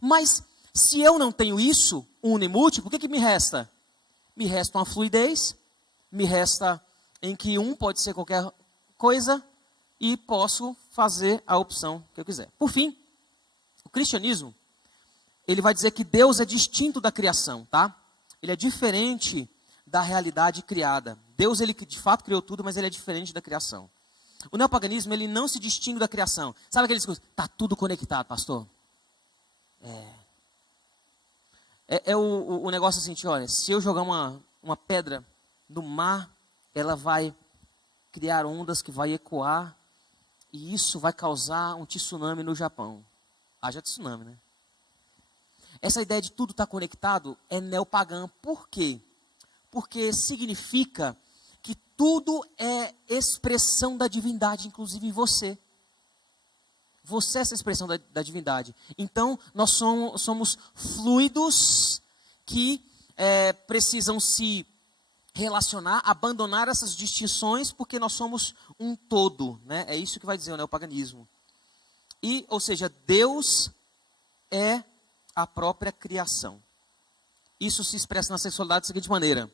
Mas, se eu não tenho isso, uno e múltiplo, o que me resta? Me resta uma fluidez, me resta em que um pode ser qualquer coisa e posso fazer a opção que eu quiser. Por fim, o cristianismo, ele vai dizer que Deus é distinto da criação, tá? Ele é diferente da realidade criada. Deus, ele de fato criou tudo, mas ele é diferente da criação. O neopaganismo, ele não se distingue da criação. Sabe aqueles coisas? Está tudo conectado, pastor. O negócio assim, olha, se eu jogar uma pedra no mar, ela vai criar ondas que vai ecoar, e isso vai causar um tsunami no Japão. Haja tsunami, né? Essa ideia de tudo estar conectado é neopagã. Por quê? Porque significa que tudo é expressão da divindade, inclusive você. Você é essa expressão da divindade. Então, nós somos fluidos que precisam se relacionar, abandonar essas distinções, porque nós somos um todo, né? É isso que vai dizer o neopaganismo. Ou seja, Deus é a própria criação. Isso se expressa na sexualidade da seguinte maneira.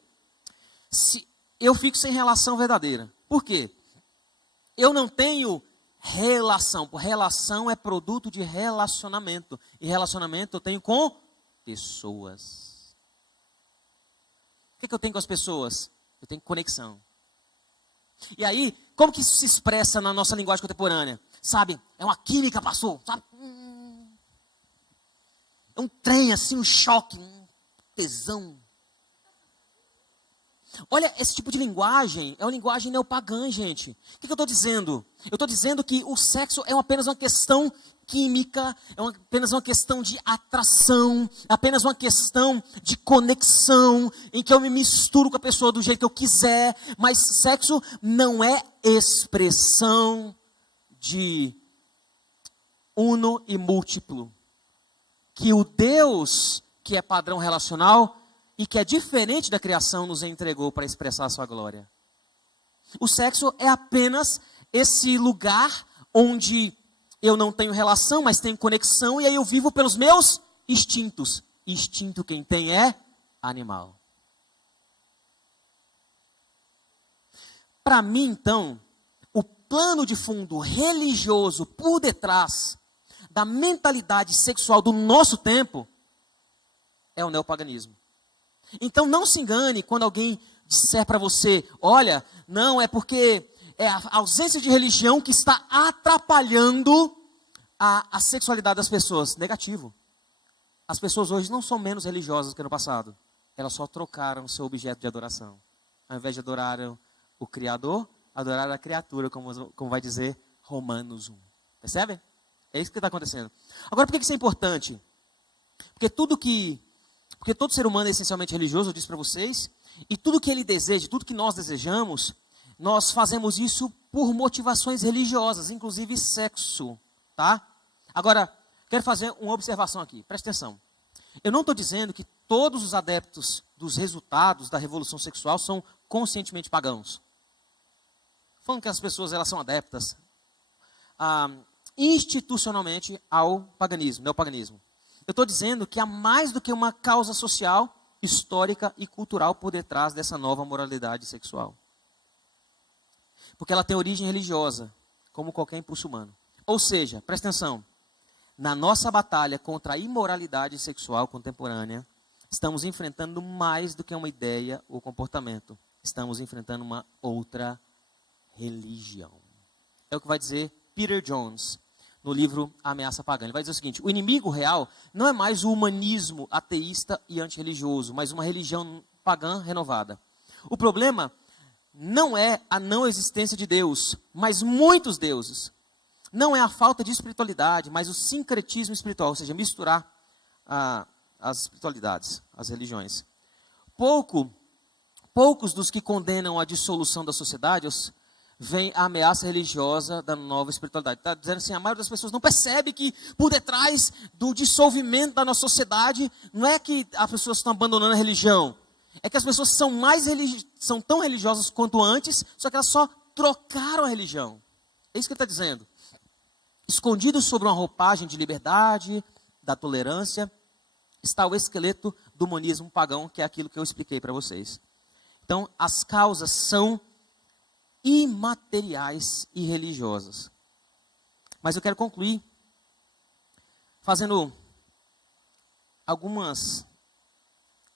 Se eu fico sem relação verdadeira. Por quê? Eu não tenho relação. Relação é produto de relacionamento. E relacionamento eu tenho com pessoas. O que eu tenho com as pessoas? Eu tenho conexão. E aí, como que isso se expressa na nossa linguagem contemporânea? Sabe, é uma química, pastor, sabe? É um trem assim, um choque, um tesão. Olha, esse tipo de linguagem é uma linguagem neopagã, gente. O que eu estou dizendo? Eu estou dizendo que o sexo é apenas uma questão química, apenas uma questão de atração, é apenas uma questão de conexão, em que eu me misturo com a pessoa do jeito que eu quiser, mas sexo não é expressão de uno e múltiplo. Que o Deus, que é padrão relacional, e que é diferente da criação, nos entregou para expressar a sua glória. O sexo é apenas esse lugar onde eu não tenho relação, mas tenho conexão, e aí eu vivo pelos meus instintos. Instinto quem tem é animal. Para mim, então, o plano de fundo religioso por detrás da mentalidade sexual do nosso tempo é o neopaganismo. Então não se engane quando alguém disser para você, olha, não, é porque é a ausência de religião que está atrapalhando a sexualidade das pessoas. Negativo. As pessoas hoje não são menos religiosas que no passado. Elas só trocaram seu objeto de adoração. Ao invés de adorar o Criador, adorar a criatura, como vai dizer Romanos 1. Percebem? É isso que está acontecendo. Agora, por que isso é importante? Porque todo ser humano é essencialmente religioso, eu disse para vocês, e tudo que ele deseja, tudo que nós desejamos, nós fazemos isso por motivações religiosas, inclusive sexo, tá? Agora, quero fazer uma observação aqui, presta atenção. Eu não estou dizendo que todos os adeptos dos resultados da revolução sexual são conscientemente pagãos. Falando que as pessoas elas são adeptas institucionalmente ao paganismo, neopaganismo. Eu estou dizendo que há mais do que uma causa social, histórica e cultural por detrás dessa nova moralidade sexual. Porque ela tem origem religiosa, como qualquer impulso humano. Ou seja, presta atenção, na nossa batalha contra a imoralidade sexual contemporânea, estamos enfrentando mais do que uma ideia ou comportamento. Estamos enfrentando uma outra religião. É o que vai dizer Peter Jones no livro A Ameaça Pagã. Ele vai dizer o seguinte: o inimigo real não é mais o humanismo ateísta e antirreligioso, mas uma religião pagã renovada. O problema não é a não existência de Deus, mas muitos deuses. Não é a falta de espiritualidade, mas o sincretismo espiritual, ou seja, misturar as espiritualidades, as religiões. Poucos dos que condenam a dissolução da sociedade vem a ameaça religiosa da nova espiritualidade. Está dizendo assim, a maioria das pessoas não percebe que por detrás do dissolvimento da nossa sociedade, não é que as pessoas estão abandonando a religião, é que as pessoas são tão religiosas quanto antes, só que elas só trocaram a religião. É isso que ele está dizendo. Escondido sobre uma roupagem de liberdade, da tolerância, está o esqueleto do humanismo pagão, que é aquilo que eu expliquei para vocês. Então, as causas são imateriais e religiosas. Mas eu quero concluir fazendo algumas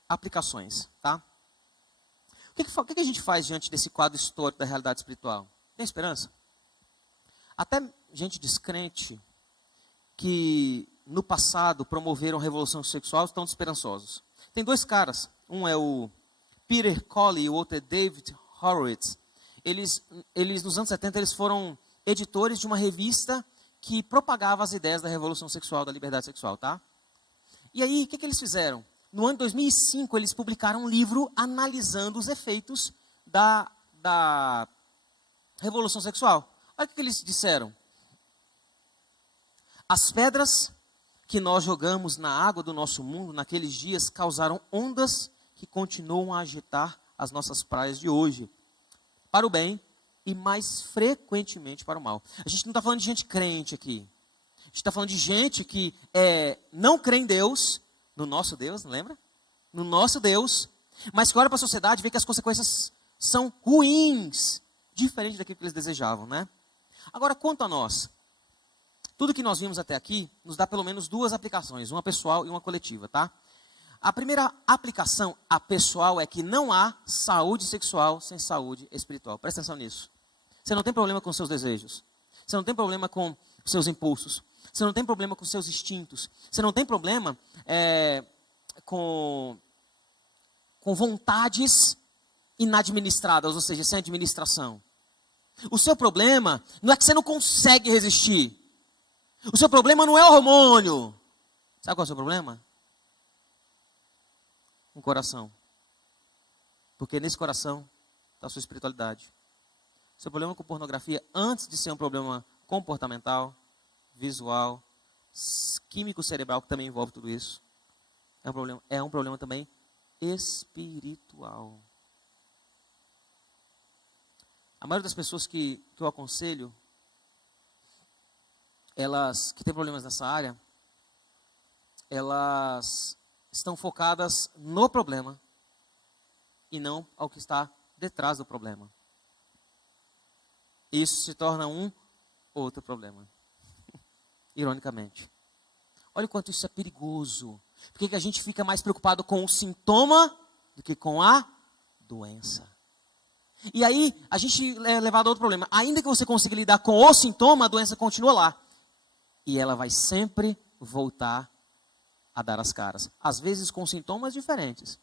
aplicações, tá? O que a gente faz diante desse quadro histórico da realidade espiritual? Tem esperança? Até gente descrente que no passado promoveram revolução sexual estão esperançosos. Tem dois caras, um é o Peter Colley e o outro é David Horowitz. Eles nos anos 70, eles foram editores de uma revista que propagava as ideias da revolução sexual, da liberdade sexual, tá? E aí, o que eles fizeram? No ano de 2005, eles publicaram um livro analisando os efeitos da revolução sexual. Olha o que eles disseram. As pedras que nós jogamos na água do nosso mundo naqueles dias causaram ondas que continuam a agitar as nossas praias de hoje, para o bem e mais frequentemente para o mal. A gente não está falando de gente crente aqui. A gente está falando de gente que não crê em Deus, no nosso Deus, não lembra? No nosso Deus, mas que olha para a sociedade e vê que as consequências são ruins, diferente daquilo que eles desejavam, né? Agora, quanto a nós, tudo que nós vimos até aqui nos dá pelo menos duas aplicações, uma pessoal e uma coletiva, tá? A primeira aplicação a pessoal é que não há saúde sexual sem saúde espiritual. Presta atenção nisso. Você não tem problema com seus desejos. Você não tem problema com seus impulsos. Você não tem problema com seus instintos. Você não tem problema com vontades inadministradas, ou seja, sem administração. O seu problema não é que você não consegue resistir. O seu problema não é hormônio. Sabe qual é o seu problema? Um coração. Porque nesse coração está a sua espiritualidade. O seu problema com pornografia, antes de ser um problema comportamental, visual, químico cerebral, que também envolve tudo isso, é um problema também espiritual. A maioria das pessoas que eu aconselho, elas que têm problemas nessa área, elas estão focadas no problema e não ao que está detrás do problema. Isso se torna um outro problema. Ironicamente. Olha o quanto isso é perigoso. Por que a gente fica mais preocupado com o sintoma do que com a doença? E aí, a gente é levado a outro problema. Ainda que você consiga lidar com o sintoma, a doença continua lá. E ela vai sempre voltar a dar as caras. Às vezes com sintomas diferentes,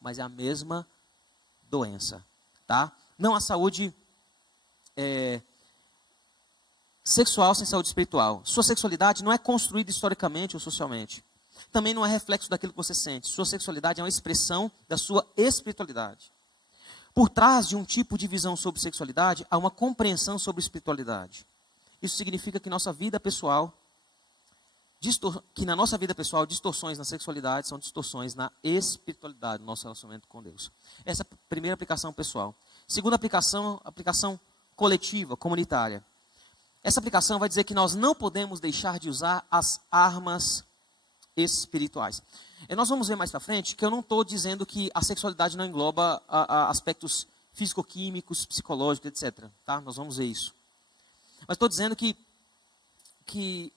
mas é a mesma doença. Tá? Não há saúde sexual sem saúde espiritual. Sua sexualidade não é construída historicamente ou socialmente. Também não é reflexo daquilo que você sente. Sua sexualidade é uma expressão da sua espiritualidade. Por trás de um tipo de visão sobre sexualidade, há uma compreensão sobre espiritualidade. Isso significa que na nossa vida pessoal, distorções na sexualidade são distorções na espiritualidade, no nosso relacionamento com Deus. Essa é a primeira aplicação pessoal. Segunda aplicação coletiva, comunitária. Essa aplicação vai dizer que nós não podemos deixar de usar as armas espirituais. E nós vamos ver mais para frente que eu não estou dizendo que a sexualidade não engloba aspectos físico-químicos, psicológicos, etc. Tá? Nós vamos ver isso. Mas estou dizendo que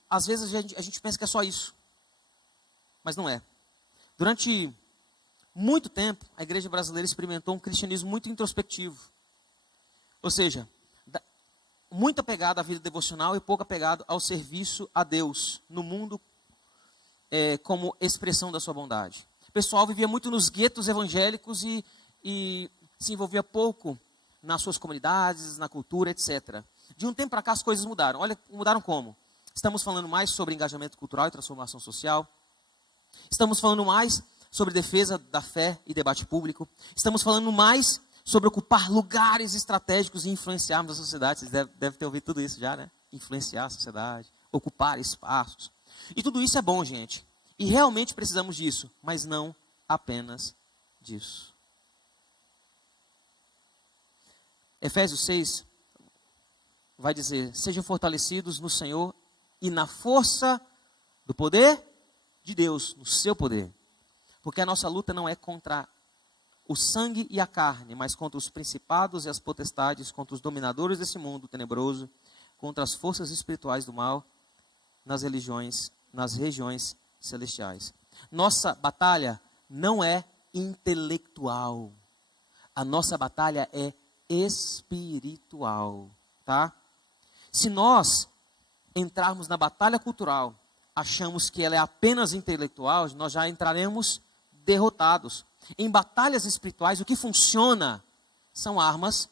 às vezes a gente pensa que é só isso. Mas não é. Durante muito tempo, a igreja brasileira experimentou um cristianismo muito introspectivo. Ou seja, muito apegado à vida devocional e pouco apegado ao serviço a Deus no mundo como expressão da sua bondade. O pessoal vivia muito nos guetos evangélicos e se envolvia pouco nas suas comunidades, na cultura, etc. De um tempo para cá as coisas mudaram. Olha, mudaram como? Estamos falando mais sobre engajamento cultural e transformação social. Estamos falando mais sobre defesa da fé e debate público. Estamos falando mais sobre ocupar lugares estratégicos e influenciarmos a sociedade. Vocês devem ter ouvido tudo isso já, né? Influenciar a sociedade, ocupar espaços. E tudo isso é bom, gente. E realmente precisamos disso, mas não apenas disso. Efésios 6 vai dizer: sejam fortalecidos no Senhor e na força do poder de Deus, no seu poder. Porque a nossa luta não é contra o sangue e a carne, mas contra os principados e as potestades, contra os dominadores desse mundo tenebroso, contra as forças espirituais do mal nas regiões celestiais. Nossa batalha não é intelectual. A nossa batalha é espiritual, tá? Se nós entrarmos na batalha cultural, achamos que ela é apenas intelectual, nós já entraremos derrotados. Em batalhas espirituais, o que funciona são armas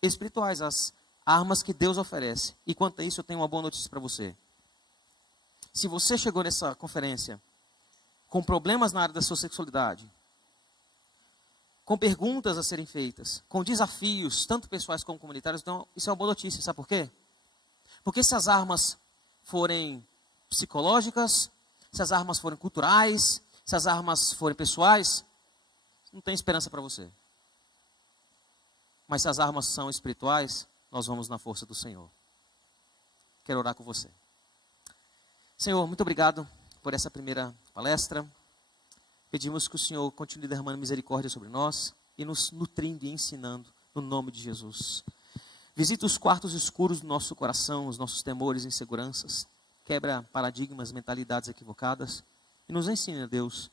espirituais, as armas que Deus oferece. E quanto a isso, eu tenho uma boa notícia para você. Se você chegou nessa conferência com problemas na área da sua sexualidade, com perguntas a serem feitas, com desafios, tanto pessoais como comunitários, então isso é uma boa notícia. Sabe por quê? Porque se as armas forem psicológicas, se as armas forem culturais, se as armas forem pessoais, não tem esperança para você. Mas se as armas são espirituais, nós vamos na força do Senhor. Quero orar com você. Senhor, muito obrigado por essa primeira palestra. Pedimos que o Senhor continue derramando misericórdia sobre nós e nos nutrindo e ensinando no nome de Jesus. Visita os quartos escuros do nosso coração, os nossos temores e inseguranças. Quebra paradigmas, mentalidades equivocadas e nos ensina, Deus,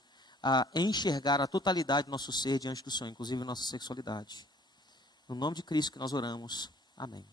a enxergar a totalidade do nosso ser diante do Senhor, inclusive nossa sexualidade. No nome de Cristo que nós oramos. Amém.